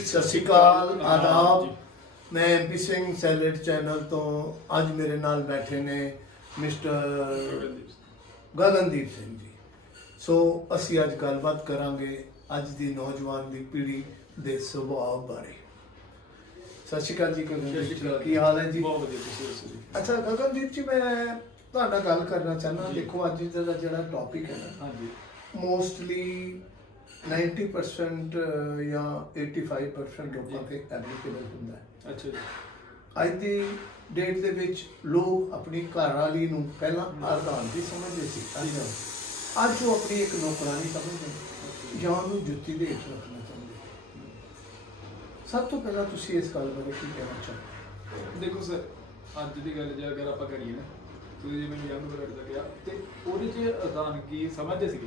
ਸਤਿ ਸ਼੍ਰੀ ਅਕਾਲ ਆਦਾਬ। ਮੈਂ MP Singh salad channel ਤੋਂ ਅੱਜ ਮੇਰੇ ਨਾਲ ਬੈਠੇ ਨੇ ਮਿਸਟਰ ਗਗਨਦੀਪ ਸਿੰਘ ਜੀ। ਸੋ ਅਸੀਂ ਅੱਜ ਗੱਲਬਾਤ ਕਰਾਂਗੇ ਅੱਜ ਦੀ ਨੌਜਵਾਨ ਦੀ ਪੀੜ੍ਹੀ ਦੇ ਸੁਭਾਅ ਬਾਰੇ। ਸਤਿ ਸ਼੍ਰੀ ਅਕਾਲ ਜੀ ਗਗਨਦੀਪ ਜੀ। ਕੀ ਹਾਲ ਹੈ ਜੀ? ਬਹੁਤ ਵਧੀਆ ਤੁਸੀਂ ਅੱਛਾ ਗਗਨਦੀਪ ਜੀ ਮੈਂ ਤੁਹਾਡਾ ਗੱਲ ਕਰਨਾ ਚਾਹੁੰਦਾ। ਦੇਖੋ ਅੱਜ ਦਾ ਜਿਹੜਾ ਟੌਪਿਕ ਹੈ ਨਾ ਹਾਂਜੀ। ਮੋਸਟਲੀ 90% ਜਾਂ 85% ਲੋਕਾਂ ਤੇ ਐਪਲੀਕੇਬਲ ਹੁੰਦਾ ਹੈ। ਅੱਛਾ ਜੀ। ਅੱਜ ਦੀ ਡੇਟ ਦੇ ਵਿੱਚ ਲੋਕ ਆਪਣੀ ਘਰ ਵਾਲੀ ਨੂੰ ਪਹਿਲਾਂ ਅਰਧਾਂਤੀ ਸਮਝਦੇ ਸੀ ਅੱਜ ਉਹ ਆਪਣੀ ਇੱਕ ਨੌਕਰਾਨੀ ਸਮਝਦੇ ਨੇ ਜਾਂ ਉਹਨੂੰ ਜੁੱਤੀ ਦੇ ਹੇਠ ਰੱਖਣਾ ਚਾਹੁੰਦੇ ਸਭ ਤੋਂ ਪਹਿਲਾਂ ਤੁਸੀਂ ਇਸ ਗੱਲ ਬਾਰੇ ਕੀ ਕਹਿਣਾ ਚਾਹੁੰਦੇ ਦੇਖੋ ਸਰ ਅੱਜ ਦੀ ਗੱਲ ਜੇ ਅਗਰ ਆਪਾਂ ਕਰੀਏ ਨਾ ਤੁਸੀਂ ਜਿਵੇਂ ਯੰਗ ਬਲੱਡ ਦਾ ਗਿਆ ਤੇ ਉਹਦੇ ਚ ਅਦਾਨ ਕੀ ਸਮਝਦੇ ਸੀਗੇ?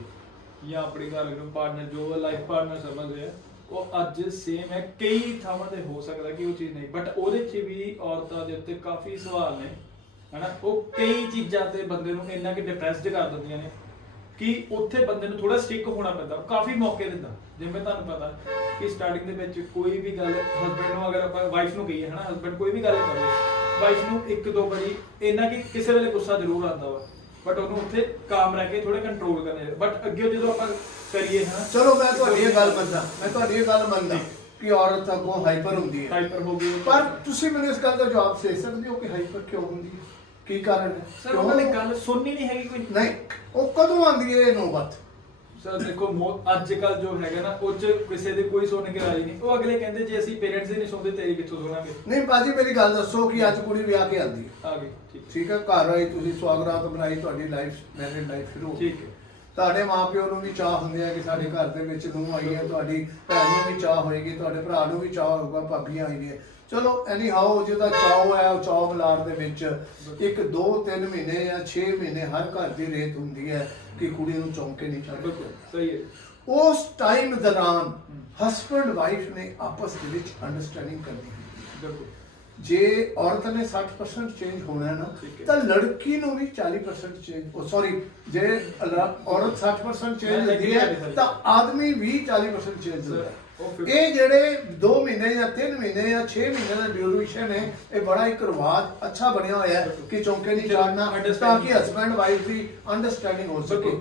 ਜਾਂ ਆਪਣੀ ਗੱਲ ਨੂੰ ਪਾਰਟਨਰ ਜੋ ਲਾਈਫ ਪਾਰਟਨਰ ਸਮਝਦੇ ਆ, ਉਹ ਅੱਜ ਸੇਮ ਹੈ। ਕਈ ਥਾਵਾਂ ਤੇ ਹੋ ਸਕਦਾ ਕਿ ਉਹ ਚੀਜ਼ ਨਹੀਂ ਬਟ ਉਹਦੇ ਚ ਵੀ ਔਰਤਾਂ ਦੇ ਉੱਤੇ ਕਾਫੀ ਸਵਾਲ ਨੇ, ਹਨਾ? ਉਹ ਕਈ ਚੀਜ਼ਾਂ ਤੇ ਬੰਦੇ ਨੂੰ ਇੰਨਾ ਕਿ ਡਿਪਰੈਸਡ ਕਰ ਦਿੰਦੀਆਂ ਨੇ ਕਿ ਉੱਥੇ ਬੰਦੇ ਨੂੰ ਥੋੜਾ ਸਟਿਕ ਹੋਣਾ ਪੈਂਦਾ, ਕਾਫੀ ਮੌਕੇ ਦਿੰਦਾ। ਜਿਵੇਂ ਤੁਹਾਨੂੰ ਪਤਾ ਕਿ ਸਟਾਰਟਿੰਗ ਦੇ ਵਿੱਚ ਕੋਈ ਵੀ ਗੱਲ ਹਸਬੰਡ ਨੂੰ ਅਗਰ ਆਪਾਂ ਵਾਈਫ ਨੂੰ ਕਹੀਏ, ਹਨਾ? ਹਸਬੰਡ ਕੋਈ ਵੀ ਗੱਲ ਕਰੇ ਵਾਈਫ ਨੂੰ ਇੱਕ ਦੋ ਵਾਰੀ ਇੰਨਾ ਕਿ ਕਿਸੇ ਵੇਲੇ ਗੁੱਸਾ ਜ਼ਰੂਰ ਆਉਂਦਾ ਵਾ। ਬਟ ਉਹਨੂੰ ਉੱਥੇ ਕਾਮ ਰਹਿ ਕੇ ਥੋੜਾ ਕੰਟਰੋਲ ਕਰਨੇ ਬਟ ਅੱਗੇ ਜਦੋਂ ਆਪਾਂ ਕਰੀਏ ਹਨਾ ਚਲੋ ਮੈਂ ਤੁਹਾਡੀ ਇਹ ਗੱਲ ਮੰਨਦਾ ਮੈਂ ਤੁਹਾਡੀ ਇਹ ਗੱਲ ਮੰਨਦਾ ਕਿ ਔਰਤ ਅੱਗੋਂ ਹਾਈਪਰ ਹੁੰਦੀ ਹੈ। ਹਾਈਪਰ ਹੋ ਗਈ ਪਰ ਤੁਸੀਂ ਮੈਨੂੰ ਇਸ ਗੱਲ ਦਾ ਜਵਾਬ ਦੇ ਸਕਦੇ ਹੋ ਕਿ ਹਾਈਪਰ ਕਿਉਂ ਹੁੰਦੀ ਹੈ? ਕੀ ਕਾਰਨ ਹੈ? ਸਰ ਉਹਨਾਂ ਨੇ ਗੱਲ ਸੁਣਨੀ ਨਹੀਂ ਹੈਗੀ ਕੋਈ। ਨਹੀਂ ਉਹ ਕਦੋਂ ਆਉਂਦੀ ਹੈ ਇਹ ਨੌਬਤ? ਸਰ ਦੇਖੋ ਅੱਜ ਕੱਲ ਜੋ ਹੈਗਾ ਨਾ ਉਹ ਚ ਕਿਸੇ ਦੇ ਕੋਈ ਸੁਣ ਕੇ ਰਾਜੀ ਨਹੀਂ। ਉਹ ਅਗਲੇ ਕਹਿੰਦੇ ਜੇ ਅਸੀਂ ਪੇਰੈਂਟਸ ਦੇ ਨਹੀਂ ਸੁਣਦੇ ਤੇਰੀ ਕਿੱਥੋਂ ਸੁਣਾਂਗੇ? ਨਹੀਂ ਬਾਜੀ ਮੇਰੀ ਗੱਲ ਦੱਸੋ ਕਿ ਅੱਜ ਕੁੜੀ ਵਿਆਹ ਕੇ ਆਉਂਦੀ ਹੈ। ਆ ਗਏ ਠੀਕ ਠੀਕ ਹੈ ਘਰ ਆਈ ਤੁਸੀਂ ਸਵਾਗਰਾਤ ਬਣਾਈ ਤੁਹਾਡੀ ਲਾਈਫ ਮੈਰਿਡ ਲਾਈਫ ਸ਼ੁਰੂ ਹੋ ਗਈ। ਠੀਕ ਹੈ। ਤੁਹਾਡੇ ਮਾਪਿਓ ਨੂੰ ਵੀ ਚਾਹ ਹੁੰਦੇ ਆ ਕਿ ਸਾਡੇ ਘਰ ਦੇ ਵਿੱਚ ਨੂੰ ਆਈ ਹੈ ਤੁਹਾਡੀ ਭੈਣ ਨੂੰ ਵੀ ਚਾਹ ਹੋਏਗੀ ਤੁਹਾਡੇ ਭਰਾ ਨੂੰ ਵੀ ਚਾਹ ਹੋਊਗਾ ਭਾਬੀਆਂ ਆਈਆਂ ਚਲੋ ਐਨੀ ਹਾਓ ਜਿਹਦਾ ਚਾਹ ਹੈ ਉਹ ਚਾਹ ਮਲਾਰ ਦੇ ਵਿੱਚ ਇੱਕ 2 3 ਮਹੀਨੇ ਜਾਂ 6 ਮਹੀਨੇ ਹਰ ਘਰ ਦੀ ਰੇਤ ਹੁੰਦੀ ਹੈ ਕਿ ਕੁੜੀ ਨੂੰ ਚੌਂਕੇ ਨਹੀਂ ਚੜ੍ਹਦੇ। ਸਹੀ ਹੈ। ਉਸ ਟਾਈਮ ਦੌਰਾਨ ਹਸਬੰਡ ਵਾਈਫ ਨੇ ਆਪਸ ਦੇ ਵਿੱਚ ਅੰਡਰਸਟੈਂਡਿੰਗ ਕਰਨੀ ਬਿਲਕੁਲ। ਜੇ ਔਰਤ ਨੇ 60% ਚੇਂਜ ਹੋਣਾ ਹੈ ਨਾ। ਤਾਂ ਲੜਕੀ ਨੂੰ ਵੀ 40% ਚੇਂਜ ਉਹ ਸੌਰੀ ਜੇ ਔਰਤ 60% ਚੇਂਜ ਹੁੰਦੀ ਹੈ ਤਾਂ ਆਦਮੀ ਵੀ 40% ਚੇਂਜ ਹੁੰਦਾ ਹੈ ਇਹ ਜਿਹੜੇ 2 ਮਹੀਨੇ ਜਾਂ 3 ਮਹੀਨੇ ਜਾਂ 6 ਮਹੀਨੇ ਦਾ ਡਿਊਰੇਸ਼ਨ ਹੈ ਇਹ ਬੜਾ ਇੱਕ ਰਿਵਾਜ ਅੱਛਾ ਬਣਿਆ ਹੋਇਆ ਹੈ ਕਿ ਚੌਂਕੇ ਨਹੀਂ ਚਾੜਨਾ ਤਾਂ। ਕਿ ਹਸਬੰਡ ਵਾਈਫ ਦੀ ਅੰਡਰਸਟੈਂਡਿੰਗ ਹੋ ਸਕੇ।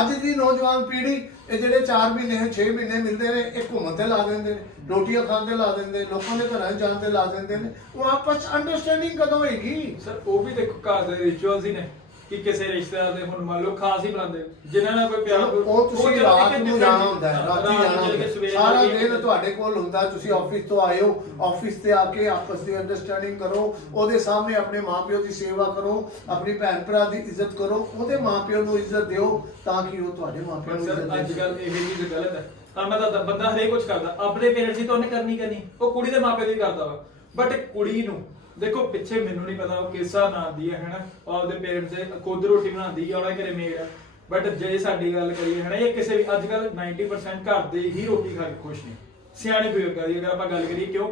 ਅੱਜ ਦੀ ਨੌਜਵਾਨ ਪੀੜ੍ਹੀ ਇਹ ਜਿਹੜੇ 4 ਮਹੀਨੇ 6 ਮਹੀਨੇ ਮਿਲਦੇ ਨੇ ਇਹ ਘੁੰਮਣ ਤੇ ਲਾ ਦਿੰਦੇ ਨੇ ਰੋਟੀਆਂ ਖਾਣ ਤੇ ਲਾ ਦਿੰਦੇ ਨੇ ਲੋਕਾਂ ਦੇ ਘਰਾਂ ਜਾਣ ਤੇ ਲਾ ਦਿੰਦੇ ਨੇ ਉਹ ਆਪਸ ਅੰਡਰਸਟੈਂਡਿੰਗ ਕਦੋਂ ਹੋਏਗੀ ਸਰ ਉਹ ਵੀ ਦੇਖੋ ਘਰ ਦੇ ਰਿਚੁਅਲਸ ਹੀ ਨੇ ਕਿ ਕਿਸੇ ਰਿਸ਼ਤੇਦਾਰ ਦੇ ਹੁਣ ਮੰਨ ਲਓ ਖਾਸ ਹੀ ਬਣਾਉਂਦੇ ਜਿਨ੍ਹਾਂ ਨਾਲ ਕੋਈ ਪਿਆਰ ਉਹ ਤੁਸੀਂ ਰਾਤ ਨੂੰ ਜਾਣਾ ਹੁੰਦਾ ਹੈ ਰਾਤੀ ਜਾਣਾ। ਸਾਰਾ ਦਿਨ ਤੁਹਾਡੇ ਕੋਲ ਹੁੰਦਾ ਤੁਸੀਂ ਆਫਿਸ ਤੋਂ ਆਏ ਹੋ ਆਫਿਸ ਤੇ ਆ ਕੇ ਆਪਸ ਦੀ ਅੰਡਰਸਟੈਂਡਿੰਗ ਕਰੋ ਉਹਦੇ ਸਾਹਮਣੇ ਆਪਣੇ ਮਾਪਿਓ ਦੀ ਸੇਵਾ ਕਰੋ ਆਪਣੀ ਭੈਣ ਭਰਾ ਦੀ ਇੱਜ਼ਤ ਕਰੋ ਉਹਦੇ ਮਾਪਿਓ ਨੂੰ ਇੱਜ਼ਤ ਦਿਓ ਤਾਂ ਕਿ ਉਹ ਤੁਹਾਡੇ ਮਾਪਿਓ ਨੂੰ ਇੱਜ਼ਤ ਅੱਜ ਦੇ ਕੱਲ ਇਹ ਚੀਜ਼ ਗਲਤ ਹੈ। ਤਾਂ ਮੈਂ ਤਾਂ ਬੰਦਾ ਹਰੇਕ ਕੁਝ ਕਰਦਾ। ਆਪਣੇ ਪੇਰੈਂਟਸ ਹੀ ਤਾਂ ਉਹਨੇ ਕਰਨੀ ਕਰਨੀ ਉਹ ਕੁੜੀ ਦੇ ਮਾਪੇ ਦੀ ਕਰਦਾ ਵਾ। ਬਟ ਕੁੜੀ ਨੂੰ ਦੇਖੋ, ਪਿੱਛੇ ਮੈਨੂੰ ਨਹੀਂ ਪਤਾ ਉਹ ਕਿਸਾ ਨਾਂਦੀ ਹੈ, ਹੈਨਾ? ਉਹ ਆਪਦੇ ਪੇਰੈਂਟਸ ਖੁਦ ਰੋਟੀ ਬਣਾਉਂਦੀ ਹੈ ਉਹਨਾਂ ਘਰੇ ਮੇਡ ਹੈ ਬਟ ਜੇ ਸਾਡੀ ਗੱਲ ਕਰੀਏ, ਹੈਨਾ, ਇਹ ਕਿਸੇ ਵੀ ਅੱਜ ਕੱਲ 90% ਘਰ ਦੇ ਹੀ ਰੋਟੀ ਖਾ ਕੇ ਖੁਸ਼ ਨੇ। ਸਿਆਣੇ ਬਜ਼ੁਰਗਾਂ ਦੀ ਅਗਰ ਆਪਾਂ ਗੱਲ ਕਰੀਏ, ਕਿਉਂ?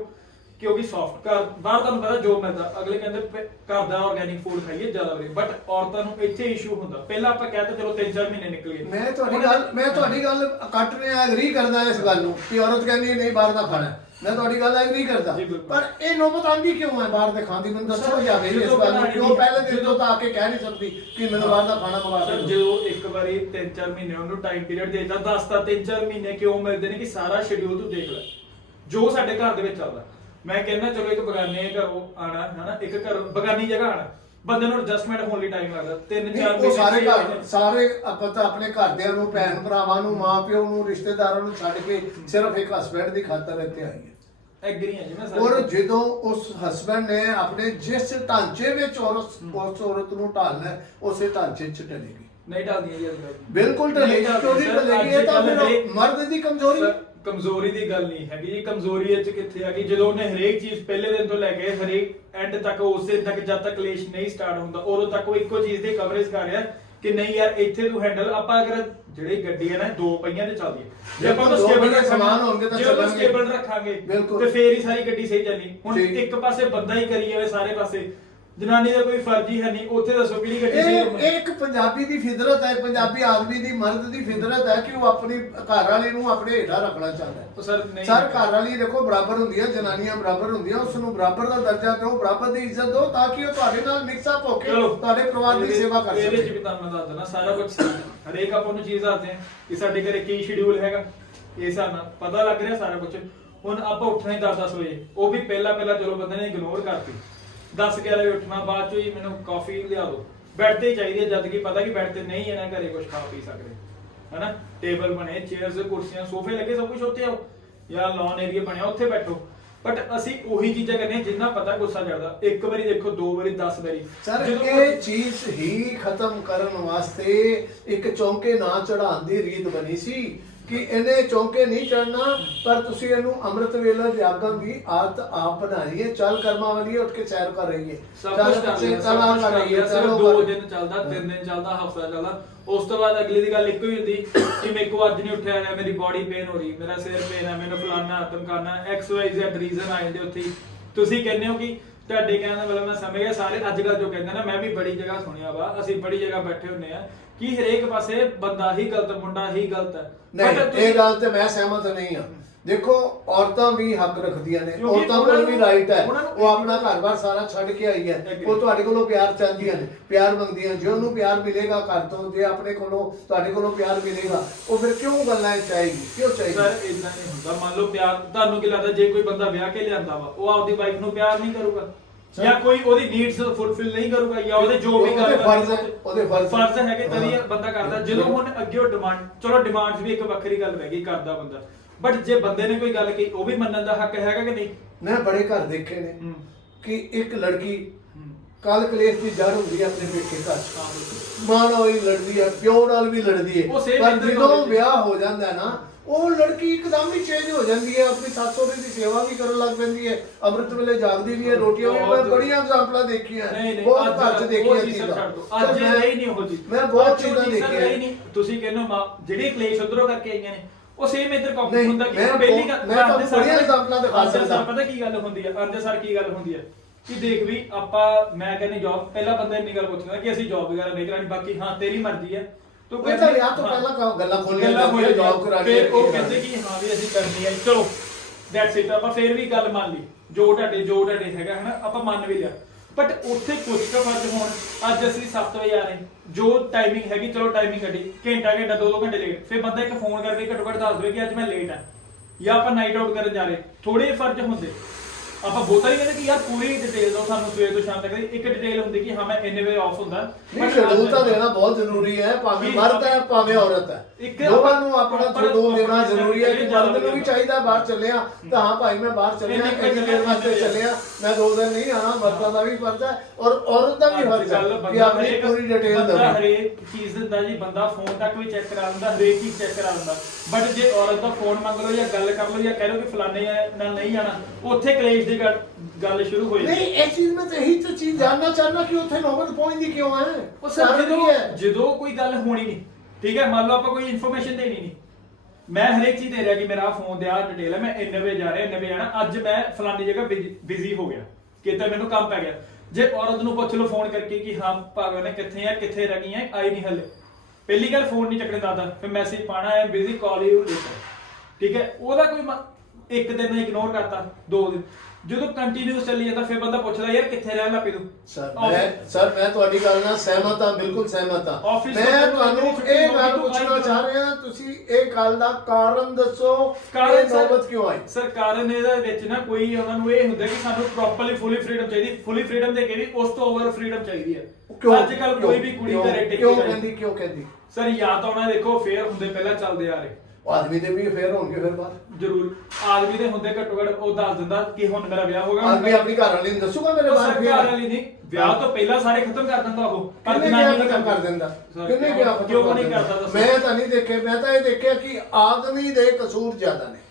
ਕਿਉਂਕਿ ਸੌਫਟ ਘਰ, ਬਾਹਰ ਤੁਹਾਨੂੰ ਪਤਾ ਜੋ ਮਿਲਦਾ, ਅਗਲੇ ਕਹਿੰਦੇ ਘਰ ਦਾ ਆਰਗੈਨਿਕ ਫੂਡ ਖਾਈਏ, ਜ਼ਿਆਦਾ ਵਧੀਆ। ਬਟ ਔਰਤਾਂ ਨੂੰ ਇੱਥੇ ਇਸ਼ੂ ਹੁੰਦਾ। ਪਹਿਲਾਂ ਆਪਾਂ ਕਹਿੰਦੇ ਚਲੋ 3-4 ਮਹੀਨੇ ਨਿਕਲ ਗਏ। ਮੈਂ ਤੁਹਾਡੀ ਗੱਲ, ਮੈਂ ਤੁਹਾਡੀ ਗੱਲ ਕੱਟ ਰਿਹਾ ਐਗਰੀ ਕਰਦਾ ਇਸ ਗੱਲ ਨੂੰ, ਕਿ ਔਰਤ ਕਹਿੰਦੀ ਨਹੀਂ, ਬਾਹਰ ਦਾ ਖਾਣਾ ਮੈਂ ਤੁਹਾਡੀ ਗੱਲ ਐਗਰੀ ਕਰਦਾ। ਪਰ ਇਹ ਨੌਬਤ ਆਂਦੀ ਕਿਉਂ ਹੈ? ਬਾਹਰ ਦੇ ਖਾਣ ਦੀ ਮੈਨੂੰ ਦੱਸੋ ਜਾਵੇ ਇਸ ਗੱਲ ਨੂੰ ਕਿਉਂ ਪਹਿਲੇ ਦਿਨ ਤੋਂ ਤਾਂ ਆ ਕੇ ਕਹਿ ਨਹੀਂ ਸਕਦੀ ਕਿ ਮੈਨੂੰ ਬਾਹਰ ਦਾ ਖਾਣਾ ਮੰਗਾ ਸਰ ਦਿਓ। ਜਦੋਂ ਇੱਕ ਵਾਰੀ 3-4 ਮਹੀਨੇ ਉਹਨੂੰ ਟਾਈਮ ਪੀਰੀਅਡ ਦੇਤਾ ਦੱਸਤਾ 3-4 ਮਹੀਨੇ ਕਿਉਂ ਮਿਲਦੇ ਨੇ ਕਿ ਸਾਰਾ ਸ਼ਡਿਊਲ ਤੂੰ ਦੇਖ ਲੈ। ਜੋ ਸਾਡੇ ਘਰ ਦੇ ਵਿੱਚ ਚੱਲਦਾ। ਮੈਂ ਕਹਿੰਦਾ ਚਲੋ ਇੱਕ ਬਗਾਨੇ ਘਰੋਂ ਆਣਾ ਹਨਾ ਇੱਕ ਘਰ ਬਗਾਨੀ ਜਗ੍ਹਾ ਆਣਾ। ਬੰਦੇ ਨੂੰ ਐਡਜਸਟਮੈਂਟ ਹੋਣ ਲਈ ਟਾਈਮ ਲੱਗਦਾ 3-4 ਨਹੀਂ, ਉਹ ਸਾਰੇ ਘਰ ਸਾਰੇ ਆਪਾਂ ਤਾਂ ਆਪਣੇ ਘਰਦਿਆਂ ਨੂੰ ਭੈਣ ਭਰਾਵਾਂ ਨੂੰ ਮਾਂ ਪਿਓ ਨੂੰ ਰਿਸ਼ਤੇਦਾਰਾਂ ਨੂੰ ਛੱਡ ਕੇ ਸਿਰਫ ਇੱਕ ਹਸਬੈਂਡ ਦੀ ਖਾਤਰ ਇੱਥੇ ਆਈ ਹੈ। ਐਗਰੀ ਹੈ ਜੀ ਮੈਂ ਔਰ ਸਾਰੇ ਜਦੋਂ ਉਸ ਹਸਬੈਂਡ ਨੇ ਆਪਣੇ ਜਿਸ ਢਾਂਚੇ ਵਿੱਚ ਔਰਤ ਉਸ ਔਰਤ ਨੂੰ ਢਾਲਣਾ ਹੈ, ਉਸੇ ਢਾਂਚੇ 'ਚ ਢਲੇਗੀ ਨਹੀਂ ਡਲਦੀਆਂ ਜੀ ਅੱਜ ਕੱਲ੍ਹ। ਬਿਲਕੁਲ ਨਹੀਂ ਢਲੇਗੀ ਢਲਦੀਆਂ ਕਿਉਂ ਨਹੀਂ ਸਰ, ਢਲੇਗੀ ਇਹ ਤਾਂ ਅੱਜ ਫਿਰ ਮਰਦ ਦੀ ਕਮਜ਼ੋਰੀ। ਸਰ, ਕਮਜ਼ੋਰੀ ਦੀ ਗੱਲ ਨਹੀਂ ਹੈਗੀ ਜੀ ਕਮਜ਼ੋਰੀ ਇਹ ਚ ਕਿੱਥੇ ਆ ਗਈ ਜਦੋਂ ਉਹਨੇ ਹਰੇਕ ਚੀਜ਼ ਪਹਿਲੇ ਦਿਨ ਤੋਂ ਲੈ ਕੇ ਹਰੇਕ ਐਂਡ ਤੱਕ ਉਸ ਤੱਕ ਜਦ ਤੱਕ ਕਲੇਸ਼ ਨਹੀਂ ਸਟਾਰਟ ਹੁੰਦਾ ਉਦੋਂ ਤੱਕ ਉਹ ਇੱਕੋ ਚੀਜ਼ ਦੀ ਕਵਰੇਜ ਕਰ ਰਿਹਾ ਕਿ ਨਹੀਂ ਯਾਰ ਇੱਥੇ ਤੂੰ ਹੈਂਡਲ ਆਪਾਂ ਅਗਰ ਜਿਹੜੀ ਗੱਡੀ ਹੈ ਨਾ ਦੋ ਪਹੀਆਂ ਤੇ ਚੱਲਦੀ ਹੈ ਜੇ ਆਪਾਂ ਪਹੀਏ ਰੱਖਾਂਗੇ, ਸਮਾਨ ਹੋਣਗੇ ਤਾਂ ਚੱਲਾਂਗੇ। stable ਰੱਖਾਂਗੇ। ਤੇ ਫੇਰ ਹੀ ਸਾਰੀ ਗੱਡੀ ਸਹੀ ਚੱਲਣੀ ਹੁਣ। ਇੱਕ ਪਾਸੇ ਬੰਦਾ ਹੀ ਕਰੀ ਜਾਵੇ ਸਾਰੇ ਪਾਸੇ ਜਨਾਨੀ ਦਾ ਕੋਈ ਫਰਜ਼ ਹੀ ਹੈ ਨਹੀਂ ਉੱਥੇ ਦੱਸੋ ਕਿਹੜੀ ਗੱਡੀ ਸੀ ਇਹ ਇੱਕ ਪੰਜਾਬੀ ਦੀ ਫਿਤਰਤ ਹੈ ਪੰਜਾਬੀ ਆਦਮੀ ਦੀ ਮਰਦ ਦੀ ਫਿਤਰਤ ਹੈ ਕਿ ਉਹ ਆਪਣੀ ਘਰ ਵਾਲੇ ਨੂੰ ਆਪਣੇ ਹੇਠਾਂ ਰੱਖਣਾ ਚਾਹੁੰਦਾ ਹੈ। ਉਹ ਸਰ ਨਹੀਂ। ਸਰ ਘਰ ਵਾਲੀ ਦੇਖੋ ਬਰਾਬਰ ਹੁੰਦੀਆਂ ਜਨਾਨੀਆਂ ਬਰਾਬਰ ਹੁੰਦੀਆਂ ਉਸ ਨੂੰ ਬਰਾਬਰ ਦਾ ਦਰਜਾ ਦਿਓ ਬਰਾਬਰ ਦੀ ਇੱਜ਼ਤ ਦਿਓ ਤਾਂ ਕਿ ਉਹ ਤੁਹਾਡੇ ਨਾਲ ਮਿਕਸ ਅਪ ਹੋ ਕੇ ਚਲੋ। ਤੁਹਾਡੇ ਪਰਿਵਾਰ ਦੀ ਇਹਦੇ- ਸੇਵਾ ਕਰ ਇਹਦੇ ਚ ਸਕੇ ਵੀ ਤੁਹਾਨੂੰ ਮੈਂ ਦੱਸ ਦੇਣਾ ਸਾਰਾ ਕੁਝ ਹਰੇਕ ਆਪਾਂ ਨੂੰ ਚੀਜ਼ ਦੱਸਦੇ ਆ ਕਿ ਸਾਡੇ ਘਰੇ ਕੀ ਸ਼ਡਿਊਲ ਹੈਗਾ। ਇਹ ਸਾਨੂੰ ਪਤਾ ਲੱਗ ਰਿਹਾ ਸਾਰਾ ਕੁਝ ਹੁਣ ਆਪਾਂ ਉੱਠਣਾ ਹੀ 10-10 ਵਜੇ ਉਹ ਵੀ ਪਹਿਲਾਂ ਪਹਿਲਾਂ ਚਲੋ ਬੰਦੇ ਨੇ ਇਗਨੋਰ ਕਰਤੀ। 10 11 ਵਜੇ ਉੱਠਣਾ ਬਾਅਦ ਚੋਂ ਹੀ ਮੈਨੂੰ ਕਾਫੀ ਲਿਆ ਦਿਓ। ਬੈੱਡ ਤੇ ਹੀ ਚਾਹੀਦੀ ਹੈ ਜਦ ਕਿ ਪਤਾ ਕਿ ਬੈੱਡ ਤੇ ਨਹੀਂ ਇਹਨਾਂ ਘਰੇ ਕੁਝ ਖਾ ਪੀ ਸਕਦੇ। ਹਨਾ? ਟੇਬਲ ਬਣੇ ਚੇਅਰਸ ਕੁਰਸੀਆਂ ਸੋਫੇ ਲੱਗੇ ਸਭ ਕੁਝ ਉੱਥੇ ਆਓ। ਜਾਂ ਲੌਨ ਏਰੀਆ ਬਣਿਆ ਉੱਥੇ ਬੈਠੋ। ਬਟ ਅਸੀਂ ਉਹੀ ਚੀਜ਼ਾਂ ਕਰਨੀਆਂ ਜਿੰਨਾ ਪਤਾ ਗੁੱਸਾ ਚੜਦਾ ਇੱਕ ਵਾਰੀ ਦੇਖੋ ਦੋ ਵਾਰੀ 10 ਵਾਰੀ। ਸਰ ਜਦੋਂ ਇਹ ਚੀਜ਼ ਹੀ ਖਤਮ ਕਰਨ ਵਾਸਤੇ ਇੱਕ ਚੌਂਕੇ ਨਾ ਚੜਾਉਣ ਦੀ ਰੀਤ ਬਣੀ ਸੀ। ਕਿ ਇਹਨੇ ਚੌਂਕੇ ਨਹੀਂ ਚੜਨਾ ਪਰ ਤੁਸੀਂ ਇਹਨੂੰ ਅੰਮ੍ਰਿਤ ਵੇਲੇ ਜਾਗਣ ਦੀ ਆਦਤ ਆਪ ਬਣਾਈ ਹੈ ਚੱਲ ਕਰਮਾਂ ਵਾਲੀ ਉੱਠ ਕੇ ਸੈਰ ਕਰ ਰਹੀ ਹੈ ਸਭ ਚੱਲ ਕੁਝ ਕਰ ਬੱਚੇ ਲਿਆ ਸਭ ਕਲਾ ਕੁਝ ਕਰ ਕਰ ਰਹੀ ਹੈ ਲਿਆ ਸਿਰਫ ਚਲੋ ਦੋ ਕਰ- ਦਿਨ ਚੱਲਦਾ ਤਿੰਨ ਦਿਨ ਚੱਲਦਾ ਹਫਤਾ ਚੱਲਦਾ। ਉਸ ਤੋਂ ਬਾਅਦ ਅਗਲੀ ਦੀ ਗੱਲ ਇੱਕੋ ਹੀ ਹੁੰਦੀ ਕਿ ਮੇਰੇ ਕੋ ਅੱਜ ਨਹੀਂ ਉੱਠਿਆ ਜਾ ਮੇਰੀ ਬਾਡੀ ਪੇਨ ਹੋ ਰਹੀ ਮੇਰਾ ਸਿਰ ਪੇਨ ਹੈ ਮੈਨੂੰ ਫਲਾਨਾ ਧਮਕਾਨਾ ਐਕਸ ਵਾਈ ਜ਼ੈਡ ਰੀਜ਼ਨ ਆ ਜਾਂਦੇ ਉੱਥੇ। ਤੁਸੀਂ ਕਹਿੰਦੇ ਹੋ ਕਿ ਤੁਹਾਡੇ ਕਹਿਣ ਦਾ ਮਤਲਬ ਮੈਂ ਸਮਝ ਗਿਆ ਸਾਰੇ ਅੱਜ ਕੱਲ ਜੋ ਕਹਿੰਦੇ ਨਾ ਮੈਂ ਵੀ ਬੜੀ ਜਗ੍ਹਾ ਸੁਣਿਆ ਵਾ ਅਸੀਂ ਬੜੀ ਜਗ੍ਹਾ ਬੈਠੇ ਹੁੰਨੇ ਆ। ਕਿ ਹਰੇਕ ਪਾਸੇ ਬੰਦਾ ਹੀ ਗਲਤ ਮੁੰਡਾ ਹੀ ਗਲਤ ਹੈ। ਨਹੀਂ ਇਹ ਗੱਲ ਤੇ ਮੈਂ ਸਹਿਮਤ ਨਹੀਂ ਹਾਂ। ਦੇਖੋ ਔਰਤਾਂ ਵੀ ਹੱਕ ਰੱਖਦੀਆਂ ਨੇ। ਔਰਤਾਂ ਕੋਲ ਵੀ ਰਾਈਟ ਹੈ। ਉਹ ਆਪਣਾ ਘਰ-ਬਾਰ ਸਾਰਾ ਛੱਡ ਕੇ ਆਈ ਹੈ. ਉਹ ਤੁਹਾਡੇ ਕੋਲੋਂ ਪਿਆਰ ਚਾਹੁੰਦੀਆਂ ਨੇ ਪਿਆਰ ਮੰਗਦੀਆਂ ਜੇ ਉਹਨੂੰ ਪਿਆਰ ਮਿਲੇਗਾ ਘਰ ਤੋਂ ਜੇ ਆਪਣੇ ਕੋਲੋਂ ਤੁਹਾਡੇ ਕੋਲੋਂ ਪਿਆਰ ਮਿਲੇਗਾ ਉਹ ਫਿਰ ਕਿਉਂ ਗੱਲਾਂ ਚਾਹੇਗੀ ਕਿਉਂ ਚਾਹੇਗੀ ਸਰ ਇਦਾਂ ਨਹੀਂ ਹੁੰਦਾ। ਮੰਨ ਲਓ ਪਿਆਰ ਤੁਹਾਨੂੰ ਕੀ ਲੱਗਦਾ ਜੇ ਕੋਈ ਬੰਦਾ ਵਿਆਹ ਕੇ ਲਿਆਂਦਾ ਵਾ ਉਹ ਆਪਦੀ ਵਾਈਫ ਨੂੰ ਪਿਆਰ ਨਹੀਂ ਕਰੂਗਾ? ਜਾਂ ਕੋਈ ਉਹਦੀ ਨੀਡਸ ਫੁੱਲਫਿਲ ਨਹੀਂ ਕਰੂਗਾ ਜਾਂ ਉਹਦੇ ਜੋ ਵੀ ਉਹਦੇ ਗੱਲ ਫਰਜ਼ ਹੈ, ਉਹਦੇ ਫਰਜ਼ ਹੈ। ਫਰਜ਼ ਹੈਗੇ ਤਦੀ ਇਹ ਹਾਂ। ਬੰਦਾ ਕਰਦਾ ਜਦੋਂ ਹੁਣ ਅੱਗੇ ਉਹ ਡਿਮਾਂਡ ਚਲੋ ਡਿਮਾਂਡਸ ਵੀ ਇੱਕ ਵੱਖਰੀ ਗੱਲ ਰਹਿ ਗਈ ਕਰਦਾ ਬੰਦਾ ਬਟ ਜੇ ਬੰਦੇ ਨੇ ਕੋਈ ਗੱਲ ਕਹੀ ਉਹ ਵੀ ਮੰਨਣ ਦਾ ਹੱਕ ਹੈਗਾ ਕਿ ਨਹੀਂ ਮੈਂ ਬੜੇ ਘਰ ਦੇਖੇ ਨੇ ਹੂੰ ਕਿ ਇੱਕ ਲੜਕੀ ਹੂੰ ਕਾਲ ਕਲੇਸ਼ ਦੀ ਜੜ ਹੁੰਦੀ ਹੈ ਆਪਣੇ ਪੇਕੇ ਘਰ ਹਾਂ। ਮਾਂ ਨਾਲ ਵੀ ਲੜਦੀ ਹੈ ਪਿਓ ਨਾਲ ਵੀ ਲੜਦੀ ਉਹ ਹੈ same ਪਰ ਇੱਧਰ ਹੀ ਜਦੋਂ ਹੋਵੇ। ਵਿਆਹ ਹੋ ਜਾਂਦਾ ਹੈ ਨਾ ਉਹ ਲੜਕੀ ਇੱਕਦਮ ਹੀ ਚੇਂਜ ਹੋ ਜਾਂਦੀ ਹੈ ਆਪਣੀ ਸੱਸ ਸਹੁਰੇ ਦੀ ਸੇਵਾ ਵੀ ਕਰਨ ਲੱਗ ਪੈਂਦੀ ਹੈ ਅੰਮ੍ਰਿਤ ਵੇਲੇ ਜਾਗਦੀ ਵੀ ਹੈ ਰੋਟੀਆਂ ਵੀ ਮੈਂ ਬੜੀਆਂ ਐਗਜ਼ਾਮਪਲਾਂ ਦੇਖੀਆਂ ਨਹੀਂ ਨਹੀਂ ਬਹੁਤ ਘਰ 'ਚ ਦੇਖੀਆਂ ਚੀਜ਼ਾਂ ਅੱਜ ਨਹੀਂ ਉਹ ਚੀਜ਼ ਮੈਂ ਬਹੁਤ ਚੀਜ਼ਾਂ ਦੇਖੀਆਂ। ਨਹੀਂ ਤੁਸੀਂ ਕਹਿੰਦੇ ਮਾਂ ਜਿਹੜੇ ਕਲੇਸ਼ ਉਧਰੋਂ ਕਰਕੇ ਆਈਆਂ ਨੇ ਉਹ ਸੇਮ ਇੱਧਰ ਕਾਪੀ ਨਹੀਂ, ਹੁੰਦਾ ਕਿ ਪਹਿਲੀ ਗੱਲ ਮੈਂ ਤੁਹਾਨੂੰ ਬੜੀਆਂ examples ਦਿਖਾ ਸਕਦਾ। ਪਤਾ ਕੀ ਗੱਲ ਹੁੰਦੀ ਹੈ ਅੰਦਰ ਸਰ ਕੀ ਗੱਲ ਹੁੰਦੀ ਹੈ ਕਿ ਦੇਖ ਵੀ ਆਪਾਂ ਮੈਂ ਕਹਿੰਦੀ ਜੌਬ ਪਹਿਲਾ ਬੰਦਾ ਇੰਨੀ ਗੱਲ ਪੁੱਛਦਾ ਕਿ ਅਸੀਂ ਜੌਬ ਵਗੈਰਾ ਨਹੀਂ ਕਰਾਣੀ ਬਾਕੀ ਹਾਂ ਤੇਰੀ ਮਰਜ਼ੀ ਹੈ ਤੂੰ ਉਹ ਤਾਂ ਵਿਆਹ ਤੋਂ ਪਹਿਲਾਂ ਕ- ਗੱਲਾਂ ਖੋਲੀਆਂ ਗੱਲਾਂ ਜਾਂਦੀਆਂ, ਹੋਈਆਂ job ਕਰਾਣੀ ਫਿਰ ਉਹ ਕਹਿੰਦੇ ਕਿ ਹਾਂ ਵੀ ਅਸੀਂ ਕਰਨੀ ਹੈ ਚਲੋ ਦੈਟਸ ਇਟ ਆਪਾਂ ਫਿਰ ਵੀ ਗੱਲ ਮੰਨ ਲਈ। ਜੋ ਤੁਹਾਡੇ ਜੋ ਤੁਹਾਡੇ ਹੈਗਾ ਹਨਾ ਆਪਾਂ ਮੰਨ ਵੀ ਲਿਆ। ਬਟ ਉੱਥੇ ਕੁਝ ਕੁ ਫਰਜ਼ ਹੋਣ। ਅੱਜ ਅਸੀਂ 7 ਵਜੇ ਆ ਰਹੇ। ਜੋ ਟਾਈਮਿੰਗ ਹੈਗੀ ਚਲੋ ਟਾਈਮਿੰਗ ਕੱਢੀ। ਘੰਟਾ ਘੰਟਾ ਦੋ ਦੋ ਘੰਟੇ ਲੇਟ। ਫਿਰ ਬੰਦਾ ਇੱਕ ਫੋਨ ਕਰਕੇ ਘੱਟੋ ਘੱਟ ਦੱਸ ਦੇਵੇ ਕਿ ਅੱਜ ਮੈਂ ਲੇਟ ਆ। ਜਾਂ ਆਪਾਂ ਨਾਈਟ ਆਊਟ ਕਰਨ ਜਾ ਰਹੇ। ਥੋੜੇ ਫਰਜ਼ ਹੁੰਦੇ। ਆਪਾਂ ਬੋਤਾ ਹੀ ਕਹਿੰਦੇ ਕਿ ਯਾਰ ਪੂਰੀ ਡਿਟੇਲ ਦਿਓ ਸਾਨੂੰ ਸਵੇਰ ਤੋਂ ਸ਼ਾਮ ਤੱਕ ਦੀ। ਇੱਕ ਡਿਟੇਲ ਹੁੰਦੀ ਕਿ ਹਾਂ ਮੈਂ ਇੰਨੇ ਵਜੇ ਆਫ ਹੁੰਦਾ ਨਹੀਂ ਸ਼ਡਿਊਲ ਤਾਂ ਦੇਣਾ ਬਹੁਤ ਜ਼ਰੂਰੀ ਹੈ ਭਾਵੇਂ ਮਰਦ ਹੈ ਭਾਵੇਂ ਔਰਤ ਹੈ ਇੱਕ ਦੋਵਾਂ ਨੂੰ ਆਪਣਾ ਸ਼ਡਿਊਲ ਦੇਣਾ ਜ਼ਰੂਰੀ ਹੈ ਕਿ ਮਰਦ ਨੂੰ ਵੀ। ਚਾਹੀਦਾ ਬਾਹਰ ਚੱਲਿਆ ਤਾਂ ਹਾਂ ਭਾਈ ਮੈਂ ਬਾਹਰ ਚੱਲਿਆ ਇੰਨੇ ਕੁ ਇੰਨੇ ਦੇਰ ਵਾਸਤੇ ਚੱਲਿਆ। ਮੈਂ ਦੋ ਦਿਨ ਨਹੀਂ ਆਣਾ ਮਰਦਾਂ ਦਾ ਵੀ ਫਰਜ਼ ਹੈ ਔਰ ਔਰਤ ਦਾ ਵੀ ਫਰਜ਼ ਹੈ ਕਿ ਆਪਣੀ ਪੂਰੀ ਡਿਟੇਲ ਦੇਵੇ ਹਰੇਕ ਚੀਜ਼ ਦਿੰਦਾ ਜੀ ਬੰਦਾ ਫੋਨ ਤੱਕ ਵੀ ਚੈੱਕ ਕਰਾ ਲੈਂਦਾ ਹਰੇਕ ਚੀਜ਼ ਚੈੱਕ ਕਰਾ ਲੈਂਦਾ ਬਟ ਜੇ ਔਰਤ ਦਾ ਫੋਨ ਮੰਗ ਲਓ ਜਾਂ ਗੱਲ ਕਰ ਲਓ ਜਾਂ ਕਹਿ ਲਓ ਕਿ ਫਲਾਣੇ ਨਾਲ ਨਹੀਂ ਜਾਣਾ ਉੱਥੇ ਕਲੇਸ਼ ਦੀ ਗੱਲ- ਗੱਲ ਸ਼ੁਰੂ ਹੋ ਜਾਂਦੀ ਨਹੀਂ ਇਹ ਚੀਜ਼ ਮੈਂ ਤਾਂ ਇਹੀ ਤਾਂ ਚੀਜ਼ ਜਾਨਣਾ ਚਾਹਨਾ ਕਿ ਉੱਥੇ ਨੌਬਤ ਪਹੁੰਚਦੀ ਕਿਉਂ ਹੈ? ਉਹ ਸਰ ਜਦੋਂ ਜਦੋਂ ਕੋਈ ਗੱਲ ਹੋਣੀ ਨਹੀਂ ਠੀਕ ਹੈ? ਮੰਨ ਲਓ ਆਪਾਂ ਕੋਈ ਇਨਫੋਰਮੇਸ਼ਨ ਦੇਣੀ ਨਹੀਂ। ਮੈਂ ਹਰੇਕ ਚੀਜ਼ ਦੇ ਰਿਹਾ ਕਿ ਮੇਰਾ ਫੋਨ ਦੇ ਆ ਡਿਟੇਲ ਹੈ ਮੈਂ ਇੰਨੇ ਵਜੇ ਜਾ ਰਿਹਾ ਇੰਨੇ ਵਜੇ ਜਾਣਾ ਅੱਜ ਮੈਂ ਫਲਾਨੀ ਜਗ੍ਹਾ ਬਿਜ਼ੀ ਹੋ ਗਿਆ। ਕਿਤੇ ਮੈਨੂੰ ਕੰਮ ਪੈ ਗਿਆ। ਜੇ ਔਰਤ ਨੂੰ ਪੁੱਛ ਲਓ ਫੋਨ ਕਰਕੇ ਕਿ ਹਾਂ ਭਾਗੋ ਨੇ ਕਿੱਥੇ ਆ ਕਿੱਥੇ ਰਹਿ ਗਈ ਹੈ ਆਈ ਨਹੀਂ ਹਲੇ। ਪਹਿਲੀ ਗੱਲ ਫੋਨ ਨਹੀਂ ਚੱਕਣੇ ਦਾਦਾ ਫਿਰ ਮੈਸੇਜ ਪਾਣਾ ਹੈ ਬਿਜ਼ੀ ਕਾਲ ਯੂ ਲੇਟਰ ਠੀਕ ਹੈ? ਉਹਦਾ ਕੋਈ ਇੱਕ ਦਿਨ ਇਗਨੋਰ ਕਰਤਾ ਦੋ ਦਿਨ। ਜਦੋਂ ਕੰਟੀਨਿਊ ਚੱਲੀ ਜਾਂਦਾ ਫਿਰ ਬੰਦਾ ਪੁੱਛਦਾ ਯਾਰ ਕਿੱਥੇ ਰਹਿਣ ਲੱਪੀ ਤੂੰ? ਸਰ ਮੈਂ ਸਰ ਮੈਂ ਤੁਹਾਡੀ ਗੱਲ ਨਾਲ ਸਹਿਮਤ ਹਾਂ ਬਿਲਕੁਲ ਸਹਿਮਤ ਹਾਂ। ਮੈਂ ਤੁਹਾਨੂੰ ਇਹ ਗੱਲ ਪੁੱਛਣਾ ਚਾਹ ਰਿਹਾ ਤੁਸੀਂ ਇਹ ਗੱਲ ਦਾ ਕਾਰਨ ਦੱਸੋ ਕਾਰਨ ਕਾਰਨ ਕਿਉਂ ਆਈ? ਸਰਕਾਰ ਨੇ ਇਹਦੇ ਵਿੱਚ ਨਾ ਕੋਈ ਉਹਨਾਂ ਨੂੰ ਇਹ ਹੁੰਦਾ ਕਿ ਸਾਨੂੰ ਪ੍ਰੋਪਰਲੀ ਫੁੱਲੀ ਫ੍ਰੀडम ਚਾਹੀਦੀ। ਫੁੱਲੀ ਫ੍ਰੀडम ਦੇ ਕੇ ਵੀ ਉਸ ਤੋਂ ਓਵਰ ਫ੍ਰੀडम ਚਾਹੀਦੀ ਹੈ ਅੱਜ ਕੱਲ ਕੋਈ ਵੀ ਕੁੜੀ ਘਰੇ ਟਿੱਕੀ ਕਿਉਂ ਕਹਿੰਦੀ ਕਿਉਂ ਕਹਿੰਦੀ? ਸਰ ਜਾਂ ਤਾਂ ਦੇਖੋ ਫੇਰ ਹੁੰਦੇ ਪਹਿਲਾਂ ਚੱਲਦੇ ਆ ਰਹੇ। ਉਹ ਆਦਮੀ ਦੇ ਵੀ ਫੇਰ ਹੋਣਗੇ ਫਿਰ ਬਾਅਦ ਜ਼ਰੂਰ ਆਦਮੀ ਦੇ ਹੁੰਦੇ ਘੱਟੋ ਘੱਟ ਉਹ ਦੱਸ ਦਿੰਦਾ ਕਿ ਹੁਣ ਮੇਰਾ ਵਿਆਹ ਹੋ ਗਿਆ ਆਦਮੀ ਆਪਣੀ ਘਰ ਵਾਲੀ ਨੂੰ ਦੱਸੂਗਾ ਮੇਰੇ ਉਹ ਬਾਅਦ ਸਰ ਫਿਰ ਘਰ ਵਾਲੀ ਨਹੀਂ ਵਿਆਹ ਤੋਂ ਪਹਿਲਾਂ ਸਾਰੇ ਖਤਮ ਕਰ ਦਿੰਦਾ ਉਹ ਪਰ ਕਿੰਨੇ ਜਨਾਨੀ ਨਹੀਂ ਖਤਮ ਕਰ ਦਿੰਦਾ ਕਿੰਨੇ ਕਿਹਾ ਖਤਮ ਕਿਉਂ ਕਰ ਨਹੀਂ ਦਿੰਦਾ? ਕਰਦਾ ਦੱਸੋ? ਮੈਂ ਤਾਂ ਨਹੀਂ ਦੇਖਿਆ ਮੈਂ ਤਾਂ ਇਹ ਦੇਖਿਆ ਕਿ ਆਦਮੀ ਦੇ ਕਸੂਰ ਜ਼ਿਆਦਾ ਨੇ